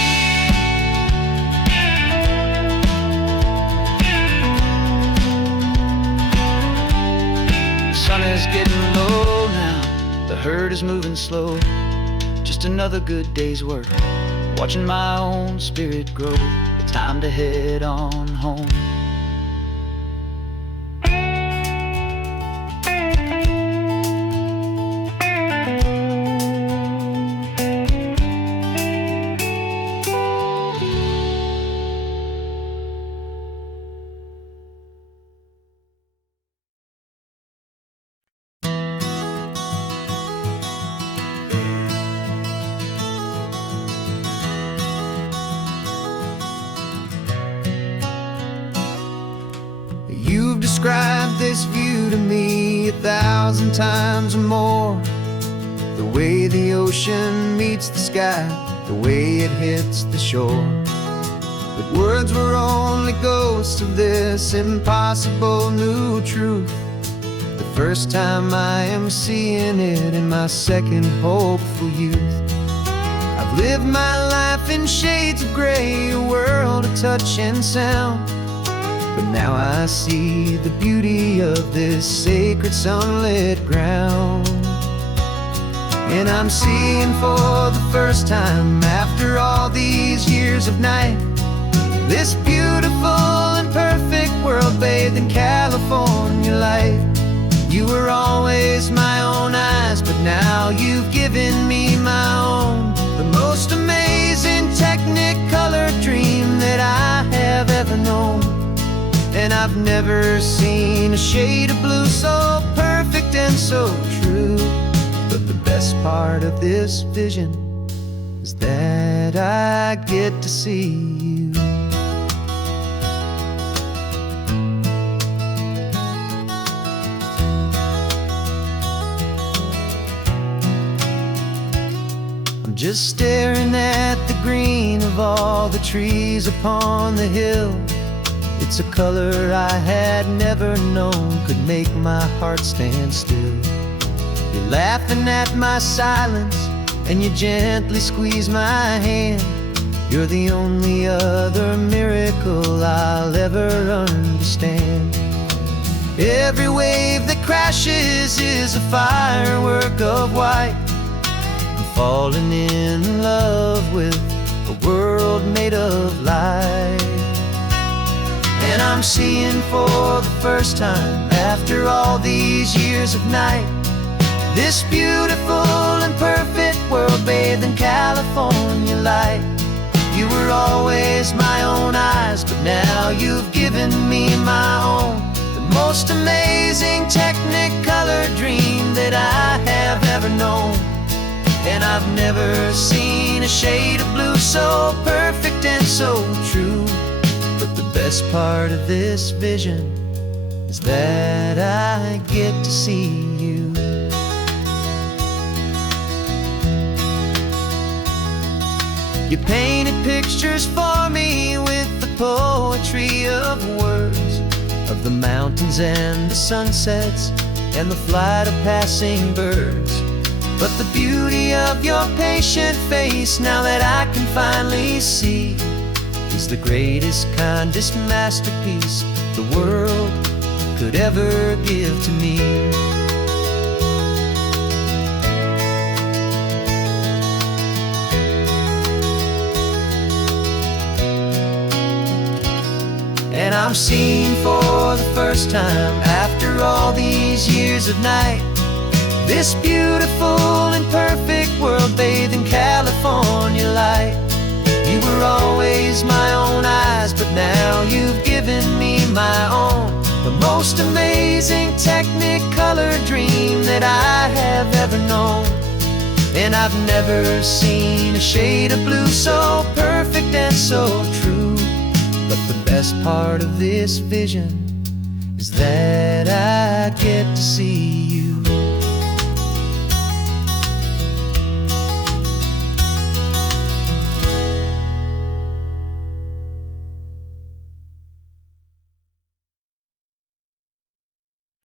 The sun is getting low now, the herd is moving slow. Just another good day's work, watching my own spirit grow. Time to head on home. You've described this view to me 1,000 times or more. The way the ocean meets the sky, the way it hits the shore. But words were only ghosts of this impossible new truth. The first time I am seeing it in my second hopeful youth. I've lived my life in shades of gray, a world of touch and sound. But now I see the beauty of this sacred sunlit ground. And I'm seeing for the first time after all these years of night, this beautiful and perfect world bathed in California light. You were always my own eyes, but now you've given me my own. The most amazing technicolor dream that I have ever known. And I've never seen a shade of blue so perfect and so true. But the best part of this vision is that I get to see you. I'm just staring at the green of all the trees upon the hill. It's a color I had never known could make my heart stand still. You're laughing at my silence and you gently squeeze my hand. You're the only other miracle I'll ever understand. Every wave that crashes is a firework of white. I'm falling in love with a world made of light. And I'm seeing for the first time after all these years of night, this beautiful and perfect world bathed in California light. You were always my own eyes, but now you've given me my own. The most amazing technicolor dream that I have ever known. And I've never seen a shade of blue so perfect and so true. But the best part of this vision is that I get to see you. You painted pictures for me with the poetry of words, of the mountains and the sunsets and the flight of passing birds. But the beauty of your patient face, now that I can finally see, is the greatest, kindest masterpiece the world could ever give to me. And I'm seeing for the first time, after all these years of night, this beautiful and perfect world bathed in California light. You were always my own eyes, but now you've given me my own, the most amazing technicolor dream that I have ever known. And I've never seen a shade of blue so perfect and so true. But the best part of this vision is that I get to see you.